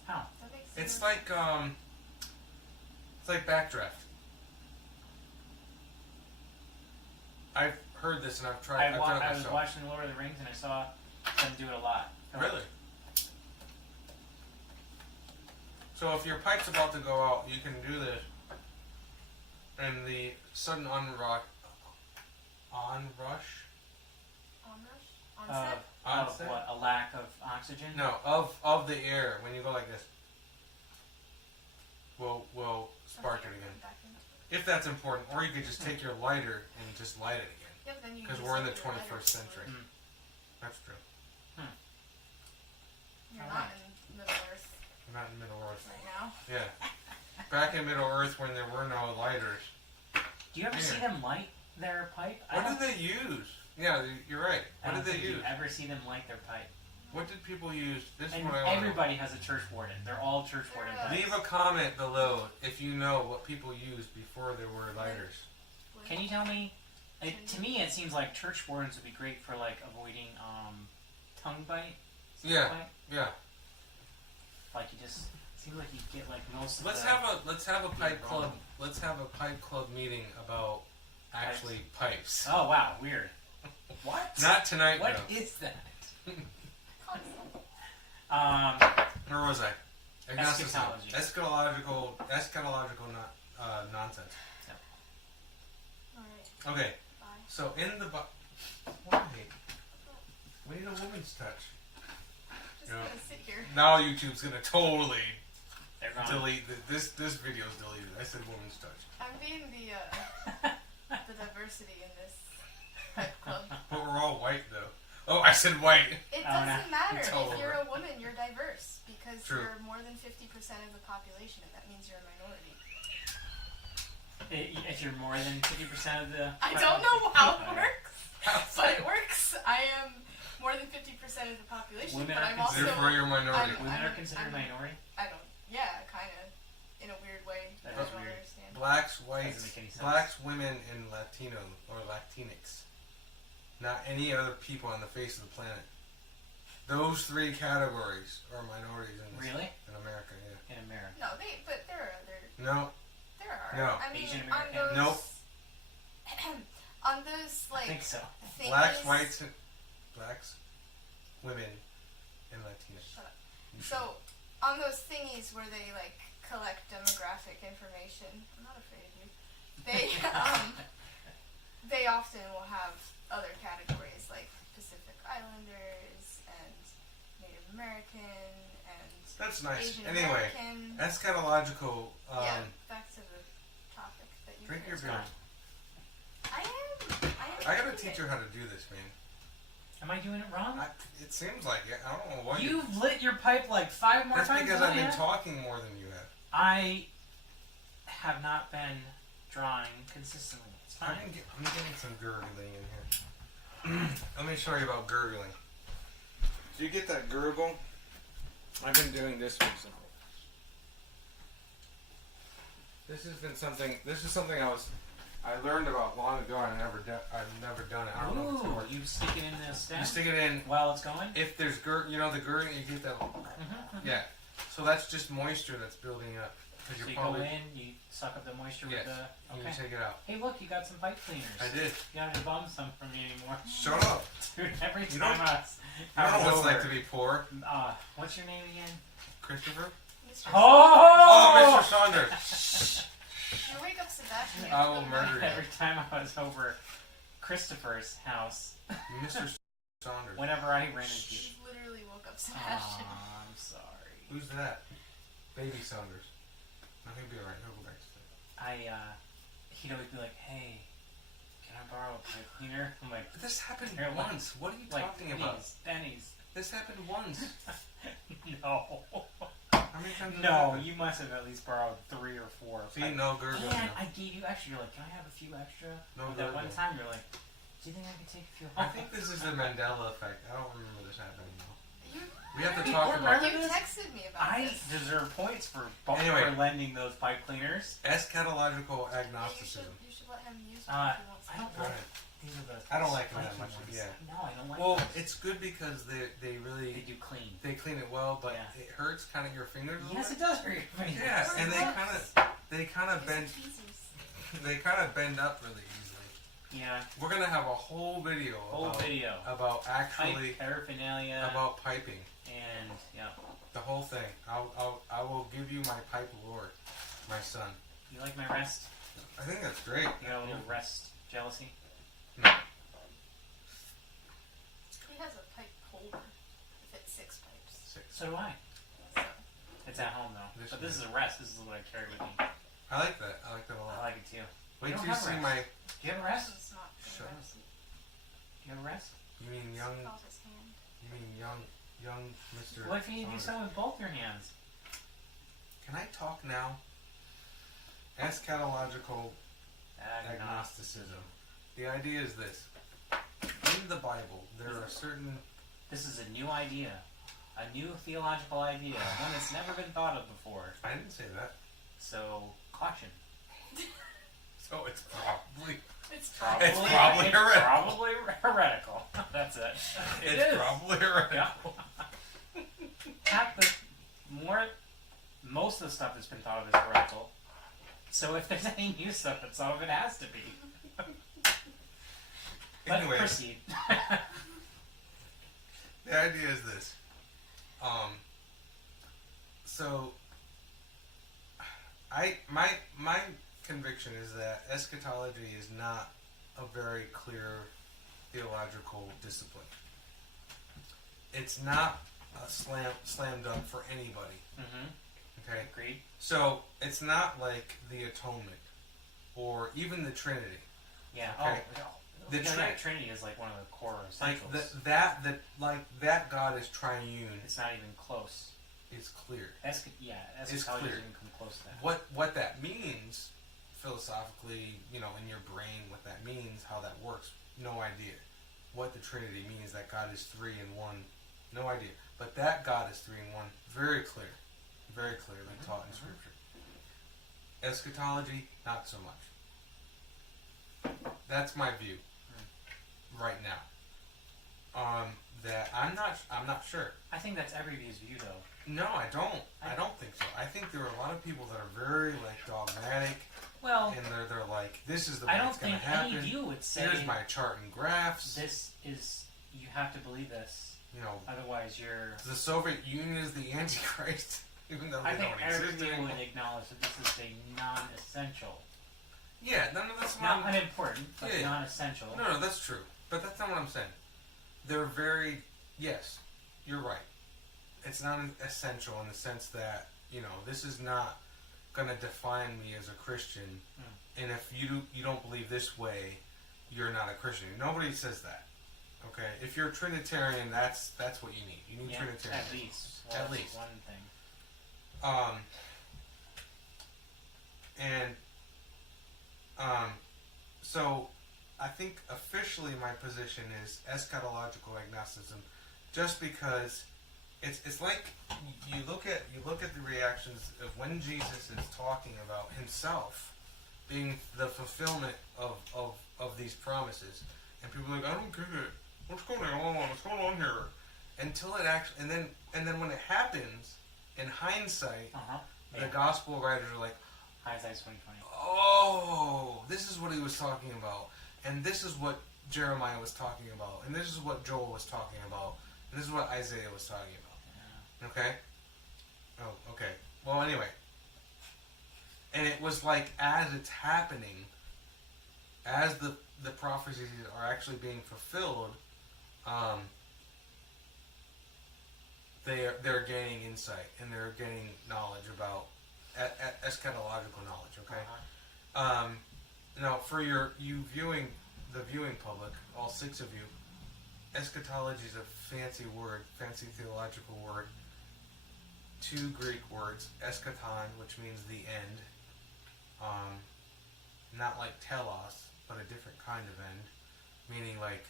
How? That makes It's no like backdraft. I've heard this and I've tried. I've done it I was myself. watching Lord of the Rings and I saw them do it a lot. Really? So if your pipe's about to go out, you can do this, and the sudden onrush. onrush? Of, Onset? Onset? what? A lack of oxygen? No, of the air when you go like this. Will spark Okay, it again. back into it. If that's important, or you could just take your lighter and just light it again. Yeah, but then you 'Cause use we're in the your lighter 21st fluid. century. Mm. That's true. You're Alright. not in Middle Earth We're not in Middle Earth. right now. Yeah. Back in Middle Earth when there were no lighters. Do you ever see Yeah. them light their pipe? I What don't- did they use? Yeah, you're right. I What don't did they think use? you ever see them light their pipe. What did people use? This is And what I want to know. everybody has a church warden. They're all church warden Yeah. pipes. Leave a comment below if you know what people used before there were lighters. Can you tell me? To me, it seems like church wardens would be great for like avoiding tongue bite. snake Yeah. bite. Yeah. Like you just seems like you get like most of Let's the. have a pipe wrong. club. Let's have a pipe club meeting about actually pipes. Oh wow, weird. What? Not tonight. What though. is that? Where was I? Agnosticism. Eschatology. Eschatological nonsense. Alright, Okay, bye. so in the why? We need a woman's touch. Just Yeah. gonna sit here. Now YouTube's gonna totally They're gone. delete this video's deleted. I said woman's touch. I'm being the diversity in this pipe club. But we're all white though. Oh, I said white. It Oh, doesn't no. matter. It's all If you're over. a woman, you're diverse because True. you're more than 50% of the population, and that means you're a minority. If you're more than 50% of the. I don't know how it works, but it works. I am more than 50% of the population, Women but are I'm also. Therefore, you're a minority. I'm- Women are considered I'm- minority. I don't. Yeah, kind of. In a weird way. That I is don't weird. understand. blacks, whites, Doesn't make any sense. blacks, women, and Latino or Latinx. Not any other people on the face of the planet. Those three categories are minorities in this, Really? in America. Yeah. In America. No, but there are other. No. There are. No. I mean, Asian on American? those. Nope. On those I like think so. thingies. Blacks, women, and Latinos. Shut up. So on those thingies where they like collect demographic information, I'm not afraid of you. They often will have other categories like Pacific Islanders and Native American and That's nice. Asian Anyway, American. eschatological. Yeah, back to the topic that you Drink your chose. beer. I am. I gotta teach her how to do this, man. Am I doing it wrong? It seems like it. I don't know why. You've lit your pipe like 5 more That's times because than I've I been have. talking more than you have. I have not been drawing consistently. It's fine. I'm getting some gurgling in here. Let me show you about gurgling. Do you get that gurgle? I've been doing this recently. This is something I learned about long ago and I've never done it. I don't know if it's gonna work. You stick it in the stem You stick it in. while it's going? If there's you know the gurgling, you get that. Yeah. So that's just moisture that's building up. So You're you probably, go in, you suck up the moisture Yes. with the... and Okay. you take it out. Hey, look, you got some pipe cleaners. I did. You haven't bummed some from me anymore. Shut up. Dude, every You time don't- I was... You know what it's like to be poor, What's your name again? Christopher? Mr. Oh! Mr. Saunders. You wake up Sebastian. I will murder you. Every time I was over Christopher's house, Mr. Saunders. whenever I ran into you. You literally woke up Aw, Sebastian. I'm sorry. Who's that? Baby Saunders. No, he'll be alright. He'll go back to sleep. He'd always be like, hey, can I borrow a pipe cleaner? I'm like, But this happened Here, look. once. What are you like, talking about? pennies. This happened once. No. How many times? has it No, happened? you must have at least borrowed 3 or 4. See, no gurgling. And now. I gave you extra. You're like, can I have a few extra? No But that one gurgling. time, you're like, do you think I could take a few I home? think this is the Mandela effect. I don't remember this happening though. You, We have to You talk about remember you this? texted me about I this. deserve points for Anyway. for lending those pipe cleaners. eschatological Yeah, agnosticism. you should let him use I one if he wants to. don't Go like ahead. these are the I don't like them that spiky much, ones. yeah. No, I don't like Well, those. it's good because they They really do clean. they clean it well, but Yeah. it hurts kind of your fingers. A little Yes, bit. it does hurt your fingers. Yeah, Or and gloves. they kind of Use bend the tweezers. they kind of bend up really easily. Yeah. We're gonna have a whole video about actually Pipe paraphernalia about piping. and yeah. The whole thing. I will give you my pipe lore, my son. You like my rest? I think that's great. You got a little rest jealousy? No. He has a pipe holder. It fits 6 pipes. 6. So do I. So, It's at home though. This But this one. is a rest. This is what I carry with me. I like that. I like that a I lot. like it too. Wait You till don't you have see rest. my. Do you have a rest? it's not gonna Shut up. rest. Do you have a rest? You mean young? Off his hand. You mean young Mr. What if you do Saunders. so with both your hands? Can I talk now? Eschatological agnosticism. The idea is this. In the Bible, there are certain... This is a new idea. A new theological idea. One that's never been thought of before. I didn't say that. So, caution. So it's probably... It's Probably, It's probably it's heretical. probably heretical. That's it. It it's is. probably heretical. Yeah. Half the most of the stuff that's been thought of is heretical. So if there's any new stuff that's thought of, it has to be. But Anyway, proceed. the idea is this. So, my conviction is that eschatology is not a very clear theological discipline. It's not a slam dunk for anybody. Mm-hmm. Okay, Agreed. so it's not like the atonement or even the Trinity. Yeah. Okay. Oh, The Trinity is like one of the core Like essentials. that God is triune It's not even close. is clear. Eschatology clear. doesn't come close to that. What that means philosophically, in your brain, what that means, how that works, no idea. What the Trinity means, that God is 3 in 1, no idea. But that God is 3 in 1, very clearly taught in Scripture. Eschatology, not so much. That's my view right now. That I'm not sure. I think that's every view's view, though. No, I don't. I don't think so. I think there are a lot of people that are very dogmatic, Well, and they're like, this is the way I don't it's going to think happen. any view would say Here's my chart and graphs. this is, you have to believe this, otherwise you're... The Soviet Union is the Antichrist, even though I they think don't every exist view anymore. would acknowledge that this is a non-essential. Yeah, no, that's Not unimportant, but Yeah. non-essential. No, that's true. But that's not what I'm saying. They're very, yes, you're right. It's not essential in the sense that, this is not going to define me as a Christian. And if you don't believe this way, you're not a Christian. Nobody says that. Okay? If you're a Trinitarian, that's what you need. You need Trinitarian. At least. Well, At that's least. one thing. So I think officially my position is eschatological agnosticism, just because it's like you look at the reactions of when Jesus is talking about himself being the fulfillment of these promises, and people are like, I don't get it. What's going on? What's going on here? Until it actually, and then when it happens, in hindsight, the gospel writers are like, Hindsight's 2020. oh, this is what he was talking about, and this is what Jeremiah was talking about, and this is what Joel was talking about, and this is what Isaiah was talking about. Yeah. Okay? Oh, okay. Well, anyway. And it was like, as it's happening, as the prophecies are actually being fulfilled, they're gaining insight, and they're gaining knowledge about eschatological knowledge, okay? Now, for the viewing public, all 6 of you, eschatology is a fancy word, fancy theological word. 2 Greek words, eschaton, which means the end, not like telos, but a different kind of end, meaning like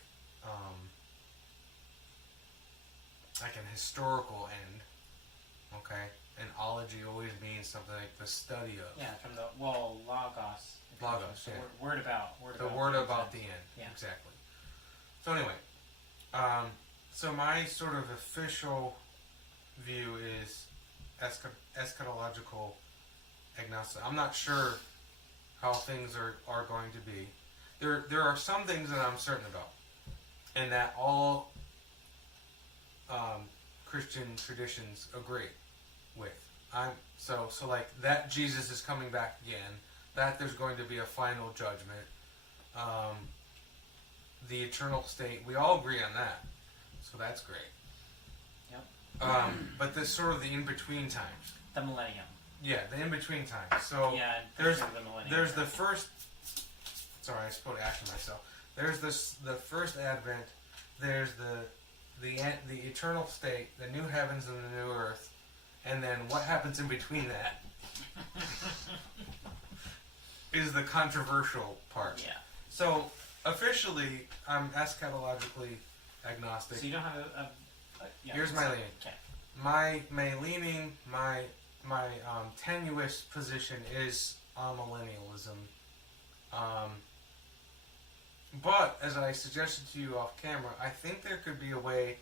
an historical end, okay? And ology always means something like the study of. Yeah, from the, logos. Logos, yeah. Word about. The word about the end, yeah. Exactly. So anyway, so my sort of official view is eschatological agnostic. I'm not sure how things are going to be. There are some things that I'm certain about, and that all Christian traditions agree with. So like that Jesus is coming back again, that there's going to be a final judgment, the eternal state, we all agree on that, so that's great. Yep. But this sort of the in-between times. The millennium. Yeah, the in-between times. So yeah, there's the millennium. there's the first. Sorry, I spoke after myself. There's the first Advent. There's the eternal state, the new heavens and the new earth, and then what happens in between that is the controversial part. Yeah. So officially, I'm eschatologically agnostic. So you don't have a yeah, Here's my leaning. Okay. My leaning, my tenuous position is amillennialism. But as I suggested to you off camera, I think there could be a way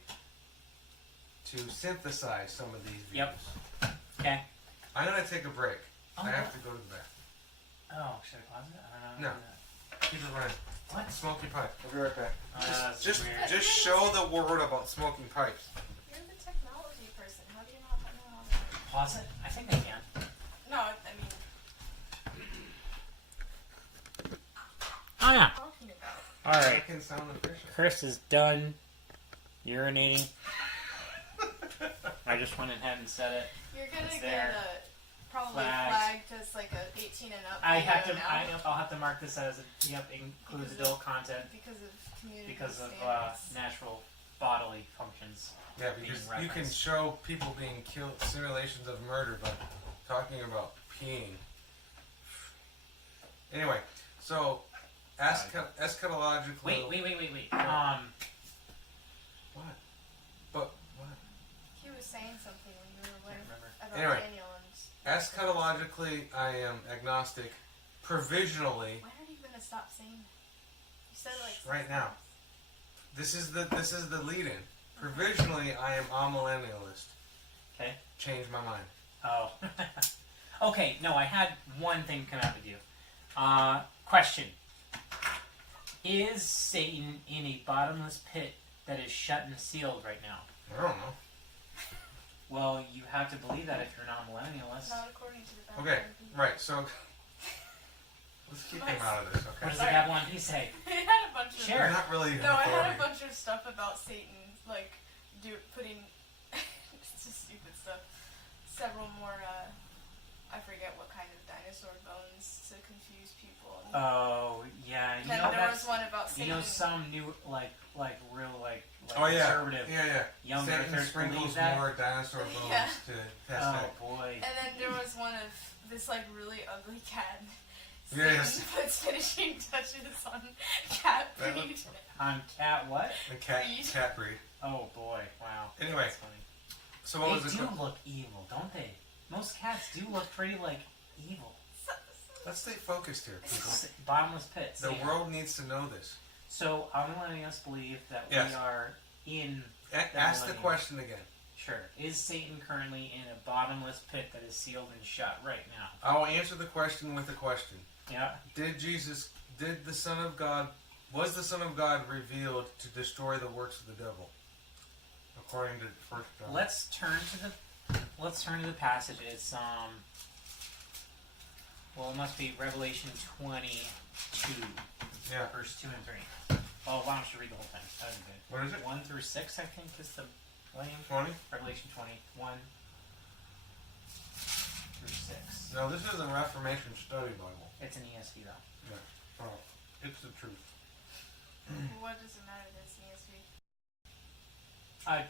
to synthesize some of these views. Yep. Okay. I'm gonna take a break. Oh, I have to go to the bathroom. Oh, should I pause it? I don't know. No. Keep it running. What? Smoky pipe. We'll be right back. That's Just weird. show the word about smoking pipes. You're the technology person. How do you not know how to... Pause it? I think I can. No, I mean... Oh, yeah. Talking about... Alright. That can sound official. Chris is done urinating. I just went ahead and said it. You're gonna It's get there. probably Flags. flagged as like a 18 and up I video have to. now I'll have to mark this as includes adult content because of community because of standards. natural bodily functions. Yeah, because being you can referenced. show people being killed, simulations of murder, but talking about peeing. Anyway, so eschatologically. Wait. What? But what? He was saying something when you were Can't with remember. about Anyway. Daniel and... Theologically, I am agnostic. Provisionally, When are you gonna stop saying that? You said it like right 6 now. times. This is the lead-in. Provisionally, I am amillennialist. Okay. Change my mind. Oh. Okay, no, I had one thing come out with you. Question. Is Satan in a bottomless pit that is shut and sealed right now? I don't know. Well, you have to believe that if you're not a millennialist. Not according to the Bible. Okay, right. So let's keep him out of this. What Okay. does the Babylon Bee say? I had a bunch of Sure. You're not really. No, I had authority. a bunch of stuff about Satan, like putting it's just stupid stuff. Several more. I forget what kind of dinosaur bones to confuse people. Oh, yeah. You Then know, there that's, was one about Satan. you know, some new, real Oh yeah. conservative Yeah. young Satan earthers sprinkles believe that. more dinosaur bones Yeah. to test Oh, it. boy. And then there was one of this like really ugly cat. Yes. Satan puts finishing touches on cat That breed. On cat what? The cat breed. Oh, boy. Wow. Anyway, That's funny. so what was They the do look evil, don't they? Most cats do look pretty, evil. Let's stay focused here, people. Bottomless pits. The yeah. world needs to know this. So, Amillennialists believe that Yes. we are in... Ask the millennium. question again. Sure. Is Satan currently in a bottomless pit that is sealed and shut right now? I will answer the question with a question. Yeah. Did the Son of God, was the Son of God revealed to destroy the works of the devil? According to 1 John. Let's turn to the passage. It's it must be Revelation 22, Yeah. verse 2 and 3. Oh, why don't you read the whole thing? That would be good. What is it? 1 through 6, I think, is the volume. 20? Revelation 21 through 6. No, this is a Reformation Study Bible. It's an ESV though. Yeah. Oh, it's the truth. What does it matter that it's ESV?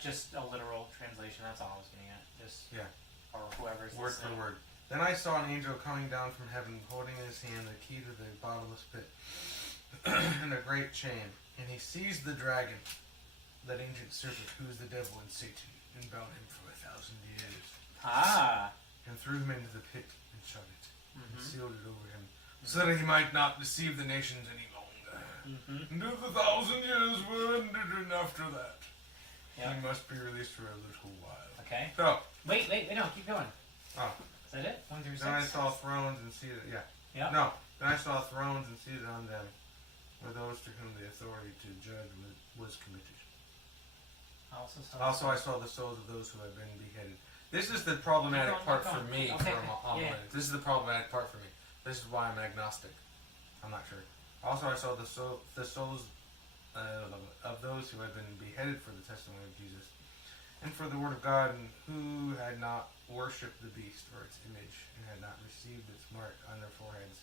Just a literal translation. That's all I was getting at. Just Yeah. or whoever's Word for word. Then I saw an angel coming down from heaven, holding in his hand the key to the bottomless pit and a great chain. And he seized the dragon, that ancient serpent, who is the devil and Satan, and bound him for 1,000 years, Ah. and threw him into the pit and shut it, and Mm-hmm. sealed it over him, so that he might not deceive the nations any longer. Mm-hmm. And if the 1,000 years were ended, and after that, Yeah. he must be released for a little while. Okay. So, Wait, no, keep going. oh, Is that it? 1 through 6? then I saw thrones and seated. Yeah. Yeah. No. Then I saw thrones and seated on them were those to whom the authority to judge was committed. Also, I saw the souls of those who had been beheaded. This is the problematic Keep part going, for keep me. going. Okay, From okay. Yeah. This is the problematic part for me. This is why I'm agnostic. I'm not sure. Also, I saw the souls of those who had been beheaded for the testimony of Jesus and for the word of God, and who had not worshipped the beast or its image, and had not received its mark on their foreheads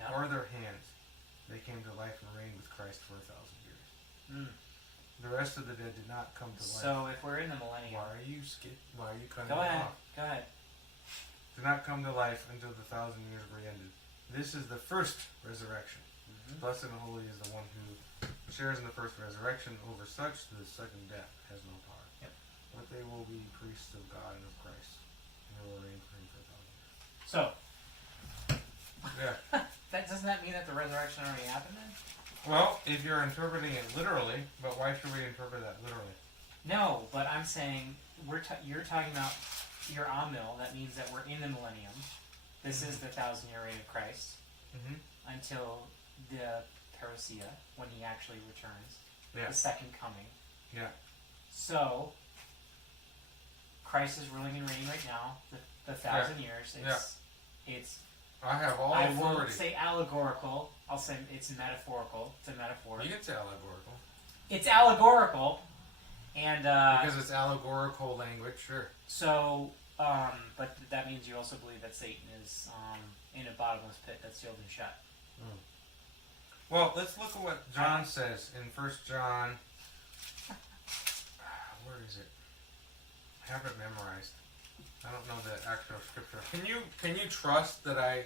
Yeah. or their hands. They came to life and reigned with Christ for 1,000 years. Mm. The rest of the dead did not come to life. So if we're in the millennium, Why are you Why are you cutting go me ahead. off? Go ahead. Did not come to life until the 1,000 years were ended. This is the first resurrection. Mm-hmm. Blessed and holy is the one who shares in the first resurrection. Over such, the second death has no power. Yep. But they will be priests of God and of Christ, and they will reign for him for 1,000 years. So Yeah. doesn't that mean that the resurrection already happened then? Well, if you're interpreting it literally, but why should we interpret that literally? No, but I'm saying you're talking about your Amil. That means that we're in the millennium. This is the 1,000-year reign of Christ Mm-hmm. until the parousia, when he actually returns, Yeah. the second coming. Yeah. So Christ is ruling and reigning right now. The 1,000 years. It's I have all I won't authority. say allegorical. I'll say it's metaphorical. It's a metaphor. You can say allegorical. It's allegorical, and Because it's allegorical language, sure. so. But that means you also believe that Satan is in a bottomless pit that's sealed and shut. Well, let's look at what John says in 1 John. Where is it? I have it memorized. I don't know the actual scripture. Can you trust that I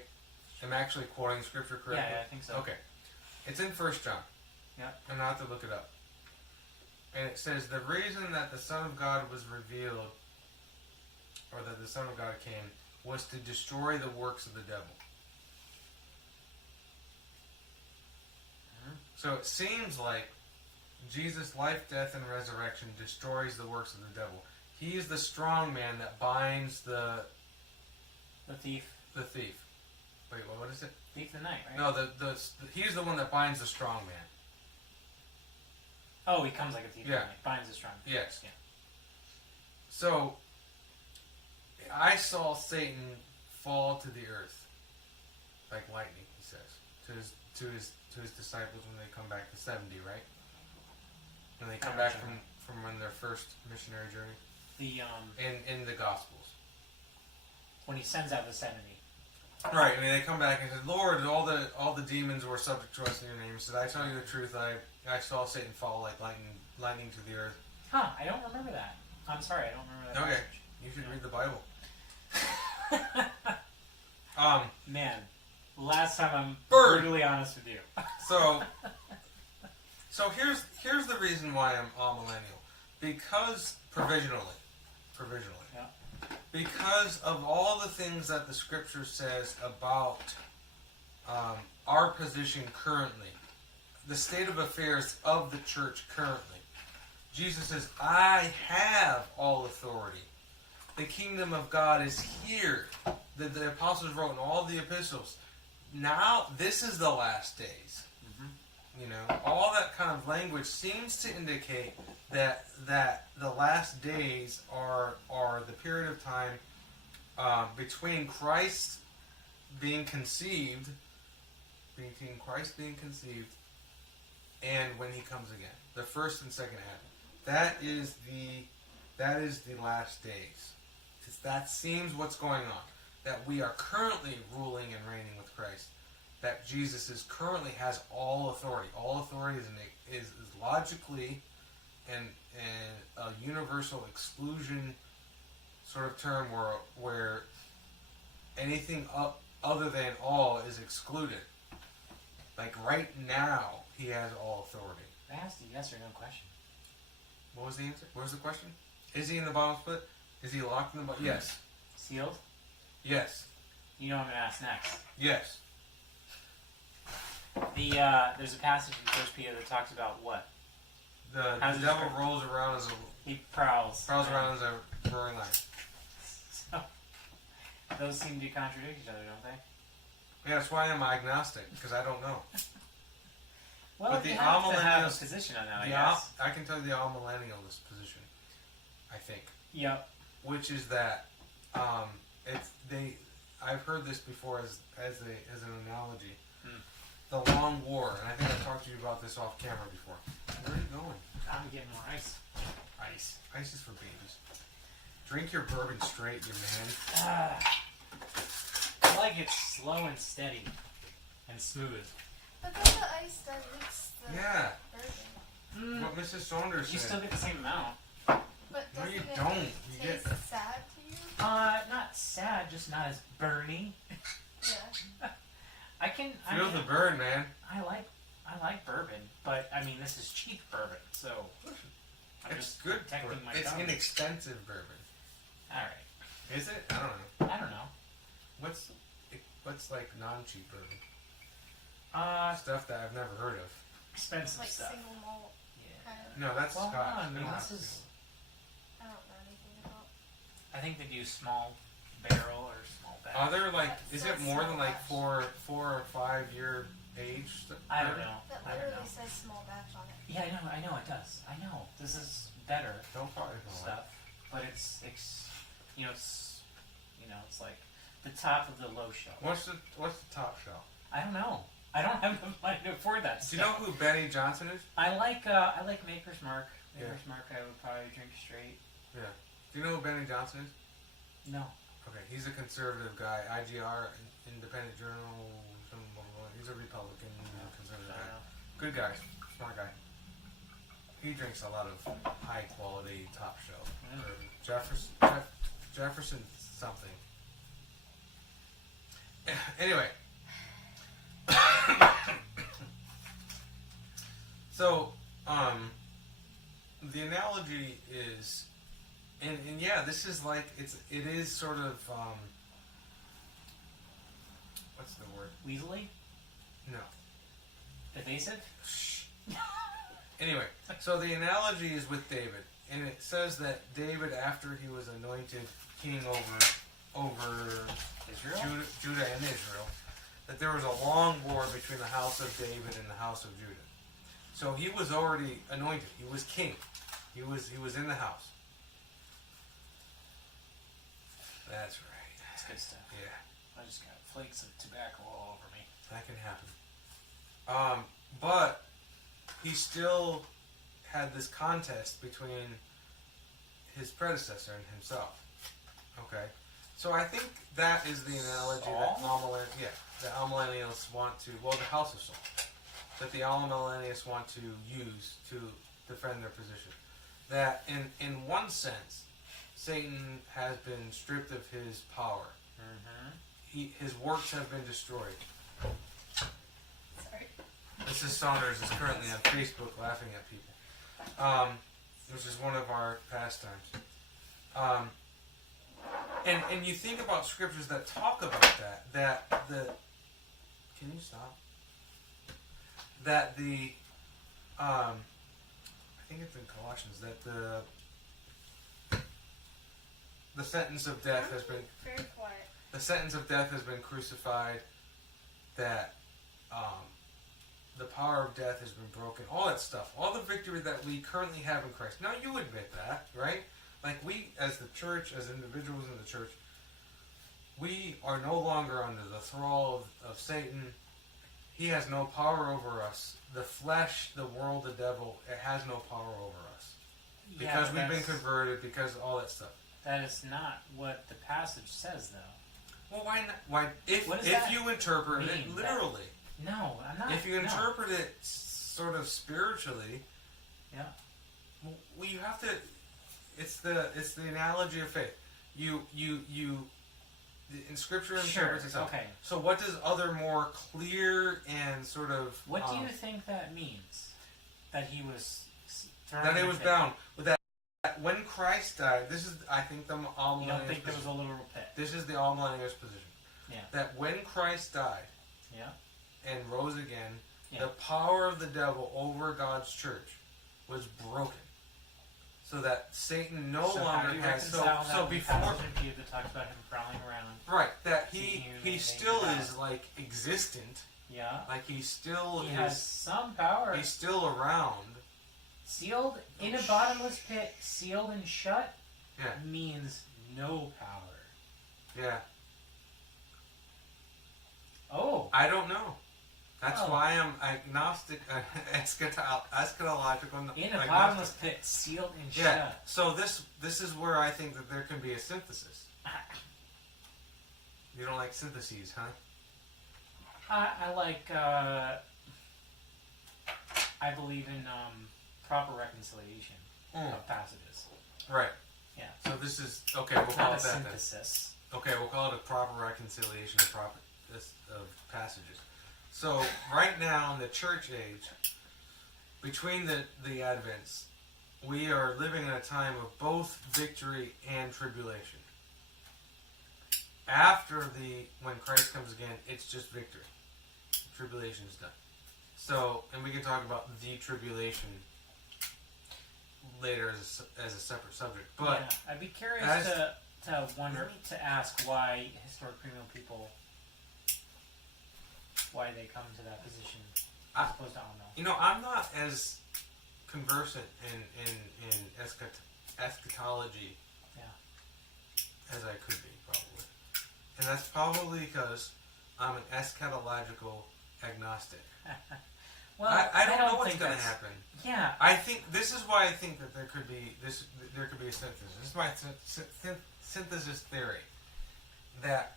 am actually quoting scripture correctly? Yeah, I think so. Okay. It's in 1 John. Yeah. I'm gonna have to look it up. And it says the reason that the Son of God was revealed, or that the Son of God came, was to destroy the works of the devil. So it seems like Jesus' life, death, and resurrection destroys the works of the devil. He is the strong man that binds the thief. the thief. Wait, what is it? Thief in the night, right? No, he's the one that binds the strong man. Oh, he comes like a thief in Yeah. the night. Binds the strong. Yes. Yeah. So I saw Satan fall to the earth like lightning. He says to his disciples when they come back to 70, right? When they come back from when their first missionary journey. The in the Gospels. when he sends out the 70. Right. I mean, they come back and said, "Lord, all the demons were subject to us in your name." He said, "I tell you the truth. I saw Satan fall like lightning to the earth." Huh? I don't remember that. I'm sorry, I don't remember that. Okay, you should read the Bible. Man, last time I'm Bird. brutally honest with you. So here's the reason why I'm amillennial. Because provisionally. Yeah. Because of all the things that the scripture says about our position currently, the state of affairs of the church currently. Jesus says, "I have all authority. The kingdom of God is here." The apostles wrote in all the epistles. Now, this is the last days. You know, all that kind of language seems to indicate that the last days are the period of time between Christ being conceived, and when he comes again, the first and second advent. That is the last days. That seems what's going on. That we are currently ruling and reigning with Christ. That Jesus currently has all authority. All authority is logically and a universal exclusion sort of term where anything other than all is excluded. Like right now, he has all authority. I asked a yes or no question. What was the answer? What was the question? Is he in the bottom split? Is he locked in the bottom? Yes. Sealed? Yes. You know what I'm going to ask next. Yes. There's a passage in 1 Peter that talks about what? The How's it devil described? rolls around as He prowls. around as a roaring lion. So, those seem to contradict each other, don't they? Yeah, that's why I'm agnostic, because I don't know. Well, But you the have to have a amillennialist- position on that, I guess. I can tell you the amillennialist position, I think, Yep. which is that I've heard this before as an analogy. The long war, and I think I talked to you about this off camera before. Where are you going? I'm getting more ice. Ice is for babies. Drink your bourbon straight, you man. I like it slow and steady and smooth. But then the ice dilutes the Yeah. bourbon. What Mrs. Saunders You said. still get the same amount. But No, doesn't you it don't. You taste get sad to you? Not sad, just not as burny. Yeah. feel the burn, man. I like bourbon, but I mean this is cheap bourbon, so I'm It's just good. protecting my It's tongue. inexpensive bourbon. All right. Is it? I don't know. I don't know. What's like non-cheap bourbon? Stuff that I've never heard of. Expensive Like stuff. single malt Yeah. kind of. No, that's Well, Scotch. I mean, No, this that's is. I don't know anything about. I think they do small barrel or small batch. Are there like? That Is says it more than small like batch. four or 5 year age? I don't know. That I don't literally know. says small batch on it. Yeah, I know it does. I know this is better Don't probably know. stuff, but it's it's like the top of the low shelf. What's the top shelf? I don't know. I don't have the money to afford that Do you know stuff. who Benny Johnson is? I like Maker's Mark. Yeah. Maker's Mark I would probably drink straight. Yeah. Do you know who Benny Johnson is? No. Okay, he's a conservative guy. IGR, Independent Journal. He's a Republican, conservative I guy. don't know. Good guy, smart guy. He drinks a lot of high quality, top shelf. Yeah. Jefferson something. Anyway. So, the analogy is, and yeah, this is like, it is sort of, what's the word? Weaselly? No. Evasive? Anyway, so the analogy is with David, and it says that David, after he was anointed king over Israel? Judah and Israel, that there was a long war between the house of David and the house of Judah. So he was already anointed. He was king. He was in the house. That's right. That's good stuff. Yeah, I just got flakes of tobacco all over me. that can happen. But he still had this contest between his predecessor and himself. Okay, so I think that is the analogy that Amillennialists want to. Well, the House of Saul, that the Amillennialists want to use to defend their position. That in one sense, Satan has been stripped of his power. Mm-hmm. His works have been destroyed. Sorry. Mrs. Saunders is currently on Facebook laughing at people, which is one of our pastimes. And you think about scriptures that talk about that the... Can you stop? That the... I think it's in Colossians, that the sentence of death has been... Very quiet. The sentence of death has been crucified, that the power of death has been broken, all that stuff, all the victory that we currently have in Christ. Now you admit that, right? Like we, as the church, as individuals in the church, we are no longer under the thrall of Satan. He has no power over us. The flesh, the world, the devil, it has no power over us. Because we've been converted, because of all that stuff. That is not what the passage says, though. Well, why not? Why, if you interpret it literally. No, I'm not. If you interpret it sort of spiritually, yeah. Well, you have to. It's the analogy of faith. You in Scripture interprets itself. Okay. So what does other more clear and sort of? What do you think that means? That he was thrown that in he the was pit? bound. But that when Christ died, this is I think the all You don't think there was a literal pit? This is the all millennials position. Yeah. That when Christ died. Yeah. And rose again, yeah. The power of the devil over God's church was broken. So that Satan no longer has. So before that talks about him prowling around. Right, that he still is like existent. Yeah. Like he still has some power. He's still around. Sealed in a bottomless pit, sealed and shut. Yeah. Means no power. Yeah. Oh. I don't know. That's why I'm agnostic, eschatological. In a bottomless pit, sealed and shut. Yeah. So this is where I think that there can be a synthesis. You don't like syntheses, huh? I like. I believe in proper reconciliation of passages. Right. Yeah. So this is okay. We'll call it that synthesis. Then. Okay, we'll call it a proper reconciliation of passages. So right now in the church age, between the Advents, we are living in a time of both victory and tribulation. After when Christ comes again, it's just victory. Tribulation is done. So, and we can talk about the tribulation later as a separate subject. But yeah, I'd be curious to ask why historic premium people, why they come to that position as opposed to Amno. You know, I'm not as conversant in eschatology as I could be, probably. And that's probably because I'm an eschatological agnostic. Well, I don't know what's going to happen. Yeah. I think this is why I think that there could be a synthesis. This is my synthesis theory. That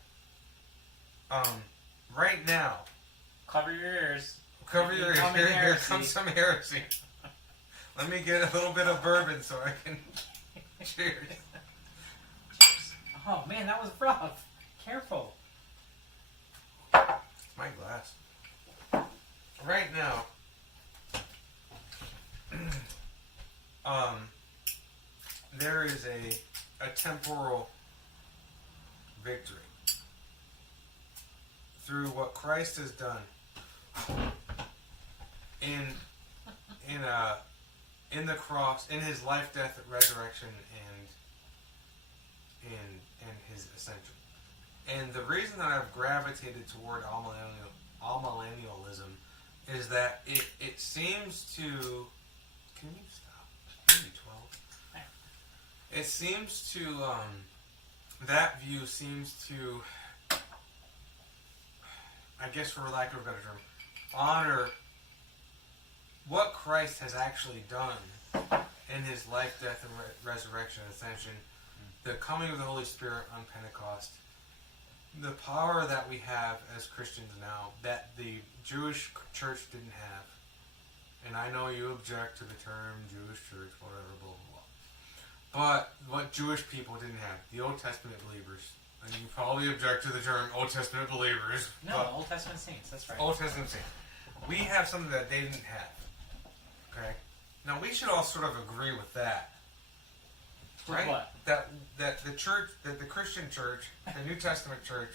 right now, cover your ears. Cover your ears. Here comes some heresy. Let me get a little bit of bourbon so I can cheers. Oh man, that was rough. Careful. My glass. Right now, there is a temporal victory through what Christ has done in the cross, in his life, death, resurrection, and his ascension. And the reason that I've gravitated toward amillennialism is that it seems to... Can you stop? Maybe 12. It seems to... that view seems to, I guess for lack of a better term, honor what Christ has actually done in his life, death, and resurrection and ascension, the coming of the Holy Spirit on Pentecost, the power that we have as Christians now that the Jewish church didn't have. And I know you object to the term Jewish church, whatever, blah, blah, blah. But what Jewish people didn't have, the Old Testament believers, and you probably object to the term Old Testament believers. No, Old Testament saints, that's right. Old Testament saints. We have something that they didn't have. Okay? Now we should all sort of agree with that. Right? What? That the church, that the Christian church, the New Testament church,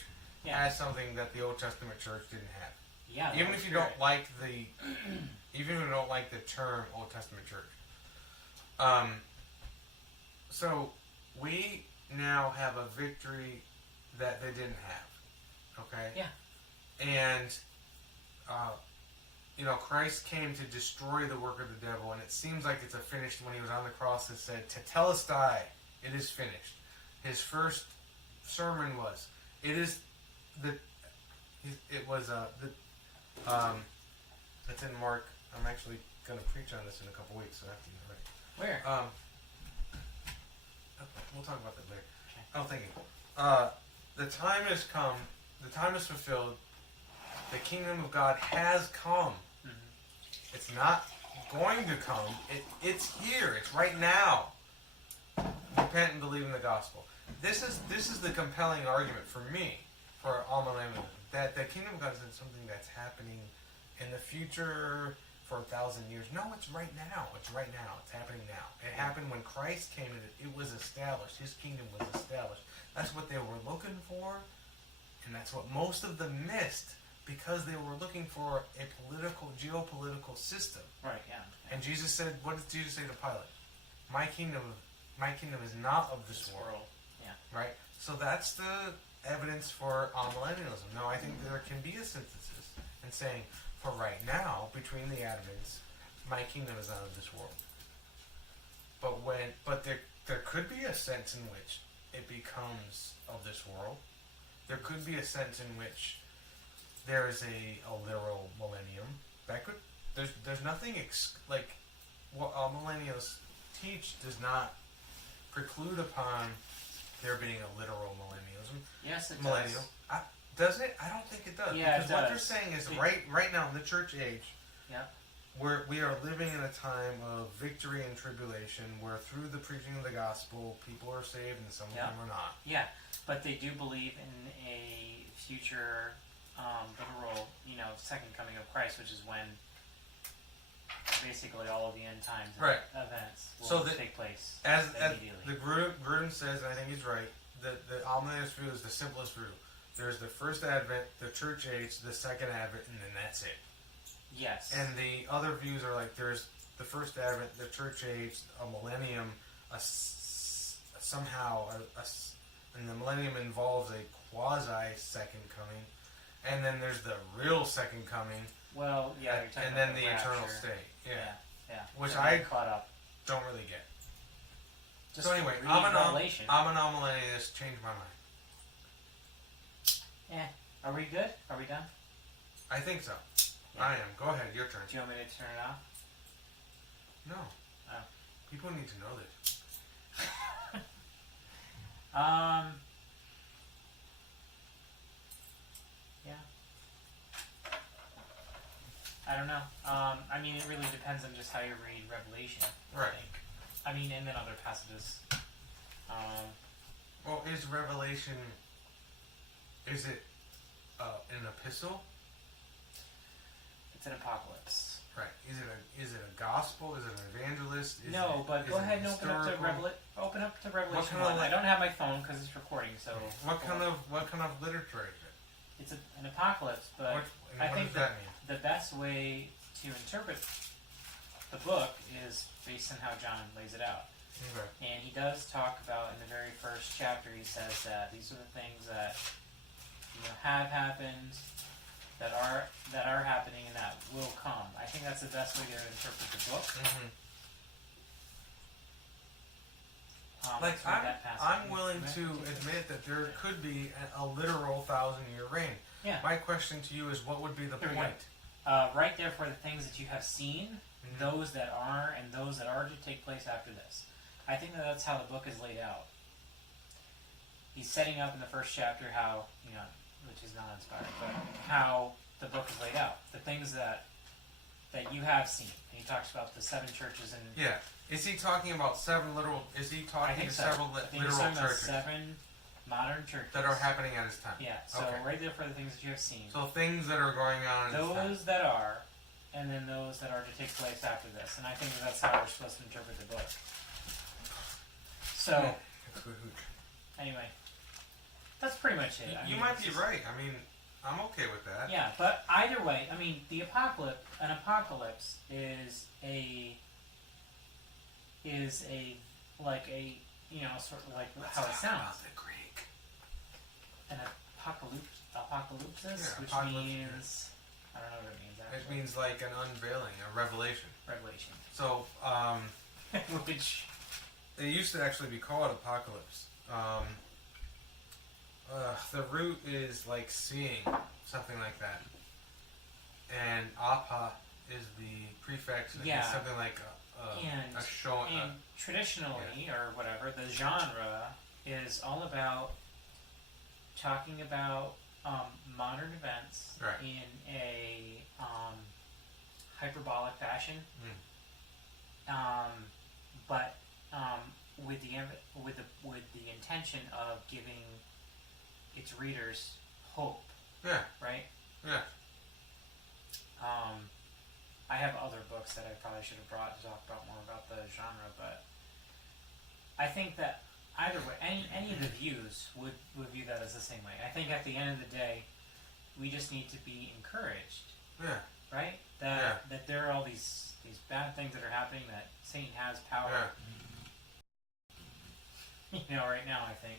has something that the Old Testament church didn't have. Yeah. Even if you don't like even if you don't like the term Old Testament church. So we now have a victory that they didn't have. Okay? Yeah. And Christ came to destroy the work of the devil, and it seems like it's a finished. When he was on the cross, it said, "Tetelestai, it is finished." His first sermon was, it's in Mark. I'm actually going to preach on this in a couple weeks, so I have to get it right. Where? We'll talk about that later. Okay. Oh, thank you. The time has come. The time is fulfilled. The kingdom of God has come. Mm-hmm. It's not going to come. It's here. It's right now. Repent and believe in the gospel. This is the compelling argument for me for amillennialism, that the kingdom of God isn't something that's happening in the future for 1,000 years. No, it's right now. It's right now. It's happening now. It happened when Christ came in. It was established. His kingdom was established. That's what they were looking for, and that's what most of them missed, because they were looking for a geopolitical system. Right, yeah. And Jesus said, what did Jesus say to Pilate? My kingdom is not of this world. Yeah. Right? So that's the evidence for amillennialism. Now, I think there can be a synthesis in saying, for right now, between the Advents, my kingdom is not of this world. But there could be a sense in which it becomes of this world. There could be a sense in which there is a literal millennium. There's nothing like what millennials teach does not preclude upon there being a literal millennialism. Yes, it Millennial. does. Does it? I don't think it does. Yeah, because it what does. they're saying is right now in the church age, we are living in a time of victory and tribulation, where through the preaching of the gospel, people are saved and some of them are not. Yeah, but they do believe in a future, literal, second coming of Christ, which is when basically all of the end times events will take place As immediately. the Gruden says, and I think he's right, the amillennialist view is the simplest view. There's the first advent, the church age, the second advent, and then that's it. Yes. And the other views are like there's the first advent, the church age, a millennium, and the millennium involves a quasi second coming, and then there's the real second coming. Well, yeah, you're talking and about then the eternal state. Yeah. Which so I caught up. don't really get. Just so anyway, read I'm an Revelation. amillennialist. Changed my mind. Are we good? Are we done? I think so. Yeah. I am. Go ahead. Your turn. Do you want me to turn it off? No. Oh. People need to know this. Yeah. I don't know. I mean, it really depends on just how you read Revelation. Right. I think. I mean, and then other passages. Well, is Revelation... Is it an epistle? It's an apocalypse. Right. Is it a gospel? Is it an evangelist? But go ahead and open up to Revelation 1. I don't have my phone because it's recording. So what kind of literature is it? it's an apocalypse, but What I think does that mean? the best way to interpret the book is based on how John lays it out. Okay. And he does talk about, in the very first chapter, he says that these are the things that have happened, that are happening, and that will come. I think that's the best way to interpret the book. Mm-hmm. Let's read that passage. I'm willing to admit that there could be a literal 1,000-year reign. Yeah. My question to you is, what would be the There we point? go. Right there for the things that you have seen, Mhm. those that are, and those that are to take place after this. I think that that's how the book is laid out. He's setting up in the first chapter how, which is not inspired, but how the book is laid out. The things that you have seen. And he talks about the 7 churches and Yeah. Is he talking about 7 literal? Is he I talking think to so. several I think he's literal talking about churches 7 modern churches that are happening at his time? Yeah, so Okay. right there for the things that you have seen. So things that are going on. In his time. Those that are, and then those that are to take place after this. And I think that's how we're supposed to interpret the book. So, That's good hooch. anyway, that's pretty much it. I You mean, might it's be just- right. I mean, I'm okay with that. Yeah, but either way, I mean, an apocalypse is like a sort of like Let's how it talk sounds. about the Greek. An apocalypsis, Yeah, which apocalypse, means I don't know what it means actually. It means like an unveiling, a revelation. Revelation. So, Which it used to actually be called apocalypse. The root is like seeing, something like that. And apa is the prefix. It means something like a show. and traditionally, or whatever, the genre is all about talking about modern events Right. in a hyperbolic fashion, but with the intention of giving its readers hope, Yeah, right? yeah. I have other books that I probably should have brought to talk about more about the genre, but I think that either way, any of the views would view that as the same way. I think at the end of the day, we just need to be encouraged, Yeah, right? That there are all these bad things that are happening, that Satan has power, right now, I think,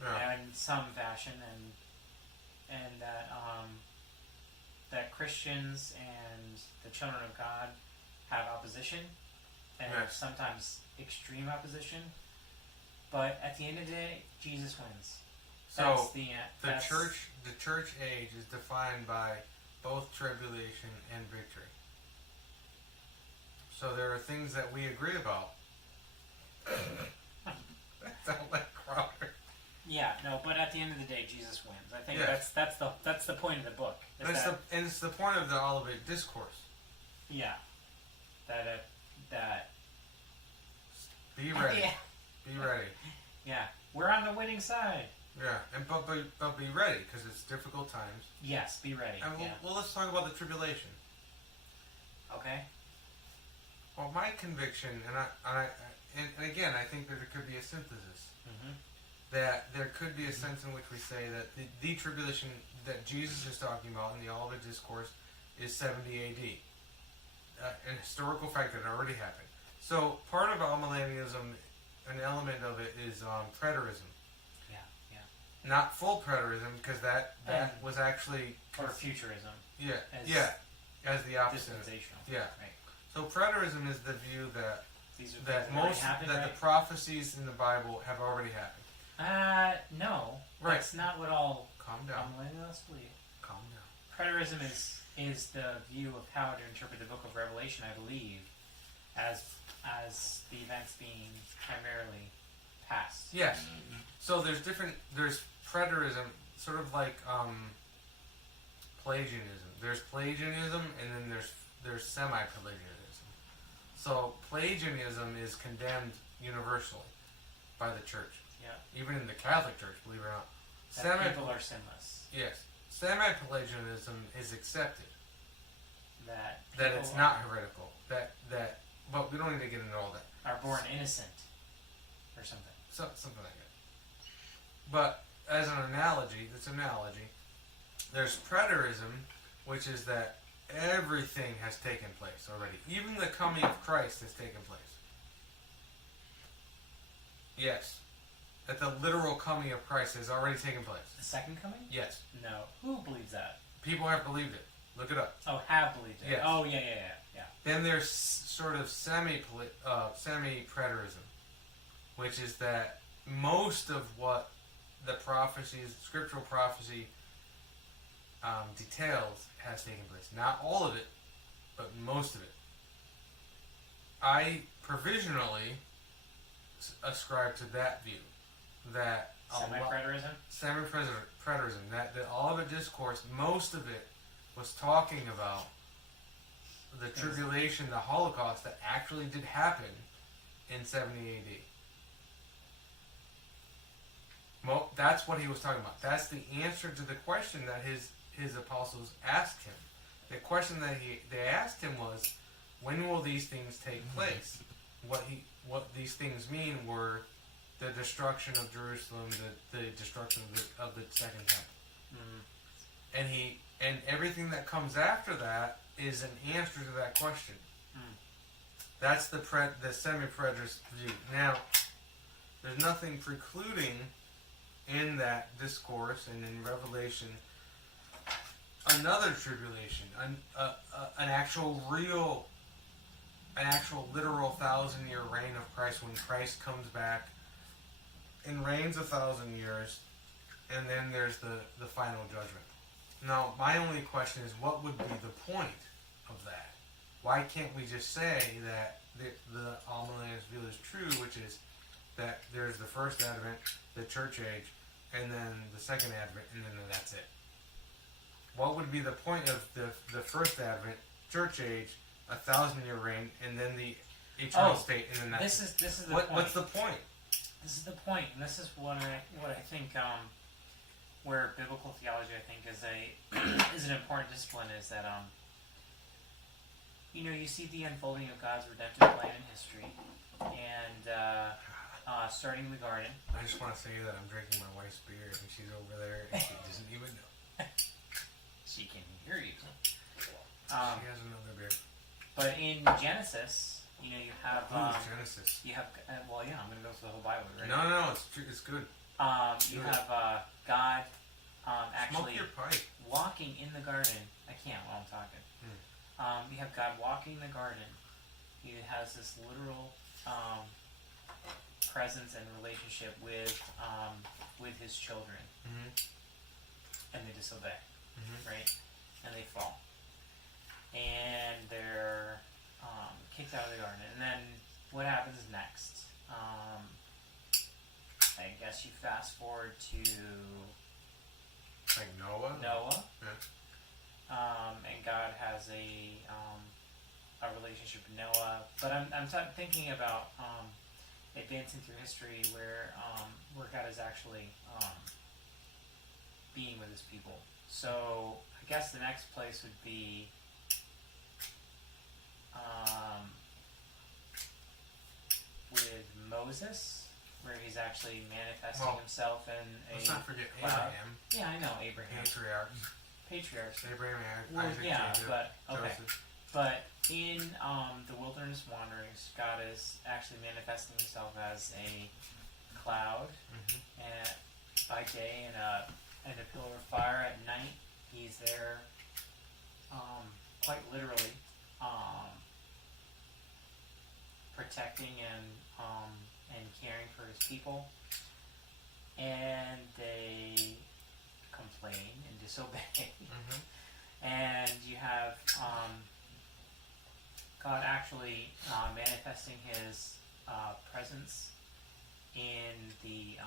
yeah. in some fashion, and that Christians and the children of God have opposition, and Yes. sometimes extreme opposition. But at the end of the day, Jesus wins. So That's the church age is defined by both tribulation and victory. So there are things that we agree about. That sounds like Crowder. Yeah, no, but at the end of the day, Jesus wins. I think Yes. that's the point of the book. is that- And it's the point of the Olivet Discourse. yeah, that Be ready. yeah, Be ready. yeah, we're on the winning side. Yeah, and but be ready, because it's difficult times. Yes, be ready. And Yeah. well, let's talk about the tribulation. Okay. Well, my conviction, and again, I think that there could be a synthesis. Mm-hmm. That there could be a sense in which we say that the tribulation that Jesus is talking about in the Olivet Discourse is 70 A.D. An historical fact that already happened. So part of Amillennialism, an element of it is preterism. Yeah, yeah. Not full preterism, because that And- was actually Or futurism. as the opposite. Dispensational. Yeah. Right. So preterism is the view that These are that things that already most happened, that right? the prophecies in the Bible have already happened. No. Right. That's not what all Calm down. millennialists believe. Calm down. Preterism is the view of how to interpret the book of Revelation, I believe, as the events being primarily past. Yes. So there's preterism, sort of like Pelagianism. There's Pelagianism, and then there's semi-Pelagianism. So Pelagianism is condemned universally by the church, Yeah. even in the Catholic Church, believe it or not. That people are sinless. Yes, semi-Pelagianism is accepted. That It's people not heretical. But we don't need to get into all that. are born innocent, or something. Something like that. But as an analogy, there's preterism, which is that everything has taken place already. Even the coming of Christ has taken place. Yes. That the literal coming of Christ has already taken place. The second coming? Yes. No. Who believes that? People have believed it. Look it up. Oh, have believed it. Yes. Oh, yeah. Then there's sort of semi-preterism, which is that most of what the prophecies, scriptural prophecy details has taken place. Not all of it, but most of it. I provisionally ascribe to that view. That Semi-preterism? Semi-preterism. That all of the discourse, most of it, was talking about the tribulation, the Holocaust that actually did happen in 70 AD. That's what he was talking about. That's the answer to the question that his apostles asked him. The question that they asked him was, when will these things take place? What these things mean were the destruction of Jerusalem, the destruction of the second temple, and everything that comes after that is an answer to that question. That's the semi-preterist view. Now, there's nothing precluding in that discourse and in Revelation another tribulation, an actual literal 1,000-year reign of Christ, when Christ comes back and reigns 1,000 years, and then there's the final judgment. Now, my only question is, what would be the point of that? Why can't we just say that the Amillennialist view is true, which is that there's the first advent, the church age, and then the second advent, and then that's it? What would be the point of the first advent, church age, 1,000-year reign, and then the eternal state, and then that's it? This is the point. What's the point? This is the point, and this is what I think where biblical theology, I think, is an important discipline, is that you see the unfolding of God's redemptive plan in history, and starting in the garden. I just want to say that I'm drinking my wife's beer, and she's over there, and she doesn't even know. She can hear you. She has another beer. But in Genesis, you have Genesis. You have I'm going to go through the whole Bible, right? No, it's good. You have God actually Smoke your pipe. walking in the garden. I can't while I'm talking. You have God walking in the garden. He has this literal presence and relationship with his children, and they disobey, right? And they fall, and they're kicked out of the garden. And then what happens next? I guess you fast forward to Like Noah. Yeah. And God has a relationship with Noah. But I'm thinking about advancing through history where God is actually being with his people. So I guess the next place would be with Moses, where he's actually manifesting himself in a Let's not forget cloud. Abraham. Yeah, I know Abraham. Patriarchs. Patriarchs. Abraham, Well, Isaac, yeah, Jacob, but okay. Joseph. But in the wilderness wanderings, God is actually manifesting himself as a cloud and by day and a pillar of fire at night. He's there, quite literally, protecting and caring for his people. And they complain and disobey. And you have God actually manifesting his presence in the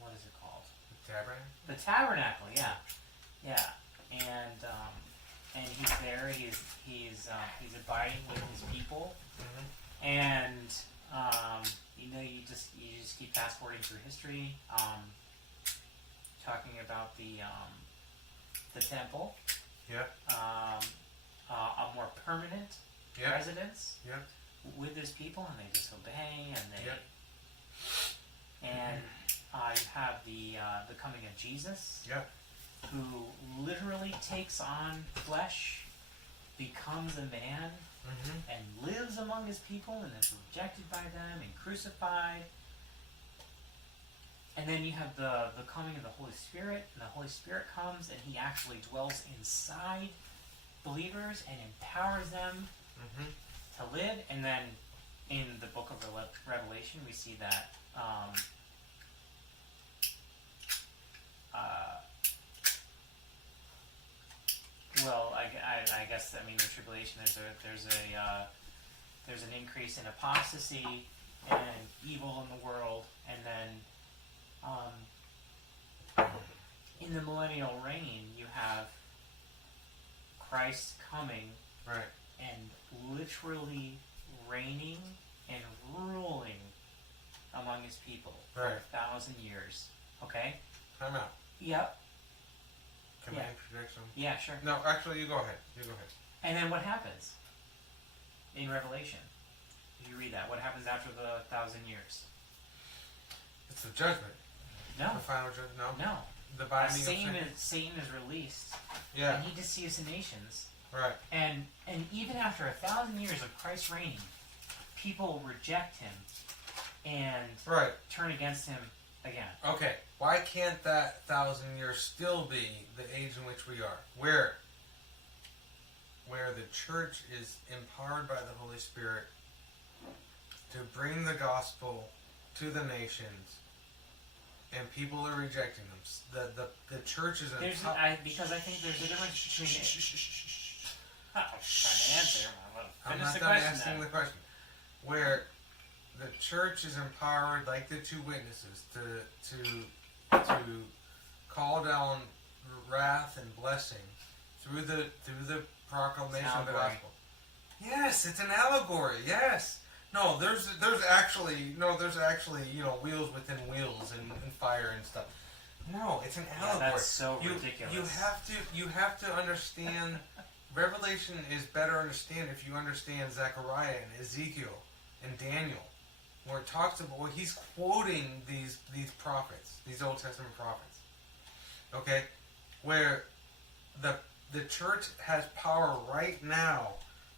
what is it called? The tabernacle. The tabernacle, yeah, and he's there. He's abiding with his people, and you just keep fast forwarding through history, talking about the temple. Yeah. A more permanent residence. Yeah. With his people, and they disobey, and they Yep. and you have the coming of Jesus, Yeah. who literally takes on flesh, becomes a man, and lives among his people, and is rejected by them and crucified. And then you have the coming of the Holy Spirit, and the Holy Spirit comes, and he actually dwells inside believers and empowers them to live. And then in the book of Revelation, we see that I guess I mean the tribulation. There's an increase in apostasy and evil in the world, and then in the millennial reign, you have Christ coming, Right. and literally reigning and ruling among his people for Right. 1,000 years. Okay? Time out. Yep. Can Yeah. I interject some? Yeah, sure. No, actually, you go ahead. You go ahead. And then what happens in Revelation? You read that. What happens after the 1,000 years? It's the judgment. No. The final judgment. No. No. The binding of Satan is released, Yeah. and he deceives the nations. Right. And even after 1,000 years of Christ reigning, people reject him and Right. turn against him again. Okay. Why can't that 1,000 years still be the age in which we are? Where the church is empowered by the Holy Spirit to bring the gospel to the nations, and people are rejecting them. The church is Because I think there's a difference between. I'm trying to answer. I'm Finish not the done question. asking then. the question. Where the church is empowered, like the two witnesses, to call down wrath and blessing through the proclamation of the allegory. gospel. Yes, it's an allegory. Yes. No, there's actually wheels within wheels and fire and stuff. No, it's an allegory. Yeah, that's so ridiculous. You have to understand. Revelation is better understand if you understand Zechariah and Ezekiel and Daniel, where it talks about he's quoting these prophets, these Old Testament prophets. Okay, where the church has power right now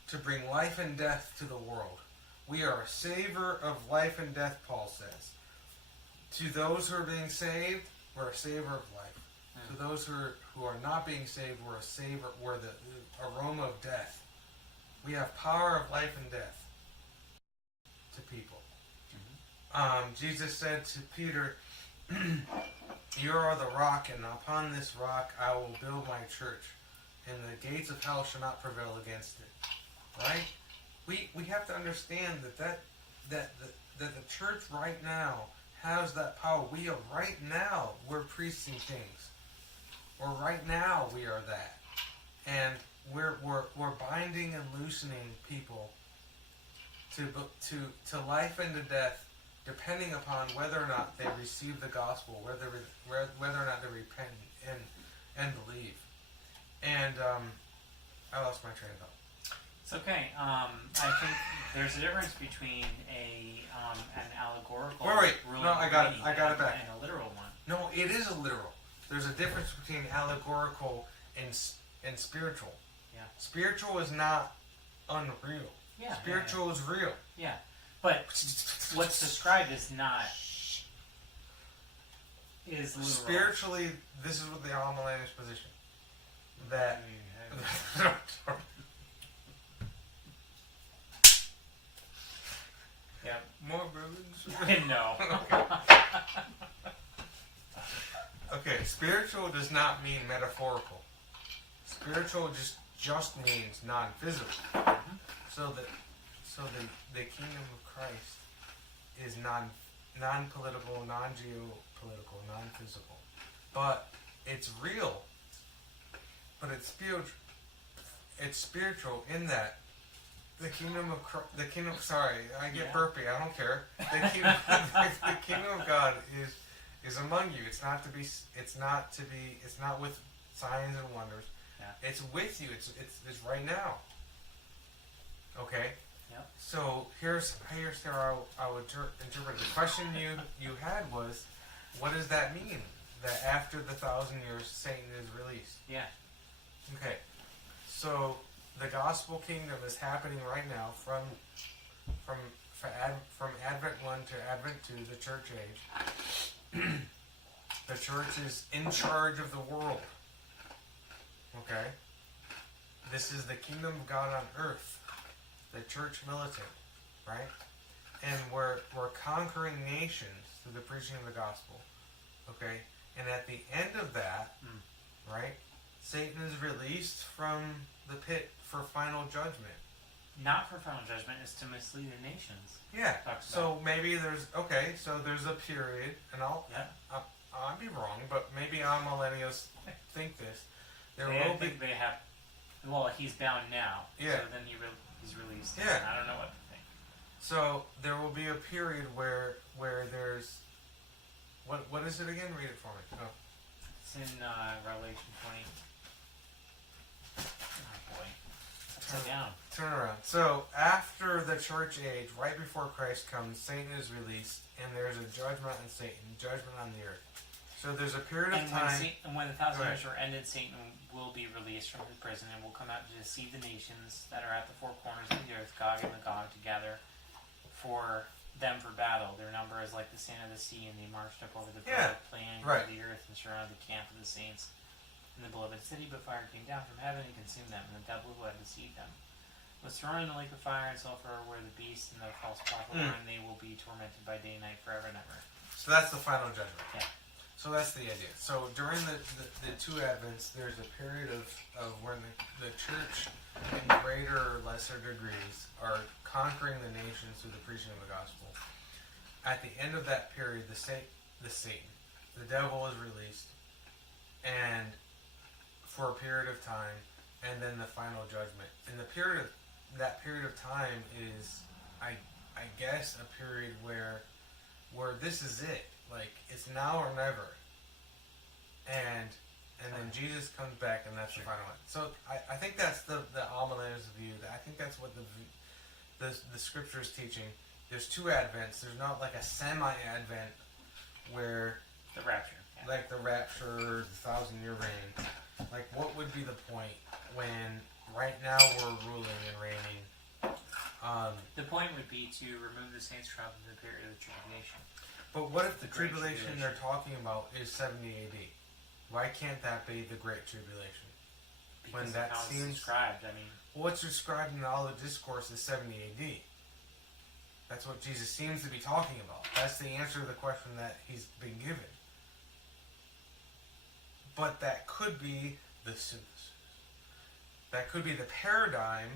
to bring life and death to the world. We are a saver of life and death, Paul says. To those who are being saved, we're a saver of life. To those who are not being saved, we're the aroma of death. We have power of life and death to people. Jesus said to Peter, "You are the rock, and upon this rock I will build my church, and the gates of hell shall not prevail against it." Right? We have to understand that the church right now has that power. We're priests and kings. Or right now we are that, and we're binding and loosening people to life and to death, depending upon whether or not they receive the gospel, whether or not they repent and believe. And I lost my train of thought. It's okay. I think there's a difference between an allegorical. Wait. ruling No, I got it. reigning I got it back. And a literal one. No, it is a literal. There's a difference between allegorical and spiritual. Yeah. Spiritual is not unreal. Yeah. Spiritual is real. Yeah. But what's described is literal. Spiritually, this is what the Amillennialist position. That. Yeah. More bourbons? No. Okay, spiritual does not mean metaphorical. Spiritual just means non-physical. So the kingdom of Christ is non-political, non-geopolitical, non-physical. But it's real. But it's spiritual. It's spiritual in that the kingdom of sorry, I get burpy. I don't care. The kingdom of God is among you. It's not with signs and wonders. Yeah. It's with you. It's right now. Okay. Yep. So here's how I would interpret it. The question you had was, what does that mean? That after the 1,000 years, Satan is released. Yeah. Okay, so the gospel kingdom is happening right now from Advent 1 to Advent 2, the church age. The church is in charge of the world. Okay? This is the kingdom of God on earth. The church militant. Right? And we're conquering nations through the preaching of the gospel. Okay? And at the end of that, right, Satan is released from the pit for final judgment. Not for final judgment, it's to mislead the nations. Yeah. Talks So maybe there's a period, and I'll be wrong, but maybe Amillennialists think this. Well, he's bound now. Yeah. So then he's released. Yeah. I don't know what to think. So there will be a period where there's what is it again? Read it for me. Oh. It's in Revelation 20. Oh boy. Upside down. Turn around. So after the church age, right before Christ comes, Satan is released, and there's a judgment on Satan, judgment on the earth. So there's a period of time. And when the 1,000 years are ended, Satan will be released from his prison and will come out to deceive the nations that are at the four corners of the earth, Gog and Magog, together for them for battle. Their number is like the sand of the sea, and they marched up over the broad plain of the earth and surrounded the camp of the saints in the beloved city. But fire came down from heaven and consumed them, and the devil who had deceived them was thrown in the lake of fire and sulfur, where the beast and the false prophet were, and they will be tormented by day and night forever and ever. So that's the final judgment. Yeah. So that's the idea. So during the two Advents, there's a period of when the church, in greater or lesser degrees, are conquering the nations through the preaching of the gospel. At the end of that period, the devil is released, and for a period of time, and then the final judgment. And that period of time is, I guess, a period where this is it. Like, it's now or never. And then Jesus comes back, and that's the final one. So I think that's the Amillennialist view. I think that's what the scripture is teaching. There's two Advents. There's not like a semi-Advent where The rapture. Yeah. like the rapture, the 1,000-year reign. Like, what would be the point when right now we're ruling and reigning? The point would be to remove the saints from the period of the tribulation. But what if the Great tribulation they're talking about is 70 AD? Why can't that be the Great Tribulation? Because When that of how it's seems- described. I mean, What's described in all the discourse is 70 AD. That's what Jesus seems to be talking about. That's the answer to the question that he's been given. But that could be the synthesis. That could be the paradigm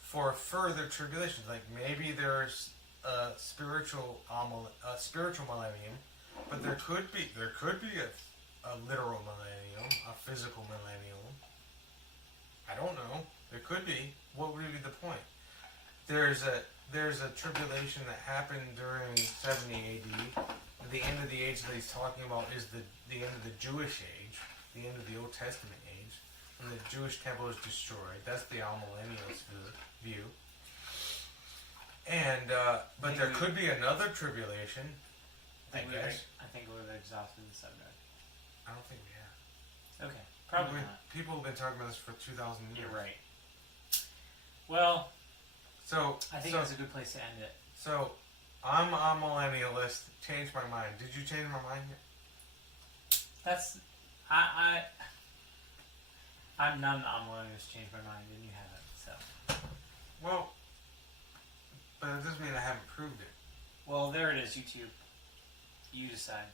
for further tribulations. Like, maybe there's a spiritual millennium, but there could be a literal millennium, a physical millennium. I don't know. There could be. What would be the point? There's a tribulation that happened during 70 AD. The end of the age that he's talking about is the end of the Jewish age, the end of the Old Testament age, when the Jewish temple is destroyed. That's the Amillennialist view. And but there could be another tribulation. I guess. I think we've exhausted the subject. I don't think we have. Okay, probably not. People have been talking about this for 2,000 years. You're right. Well, So I think that's a good place to end it. So I'm a millennialist. Changed my mind. Did you change my mind yet? That's I'm non-Amillennialist. Changed my mind, and you haven't. So, Well, but it doesn't mean I haven't proved it. well, there it is. YouTube. You decide.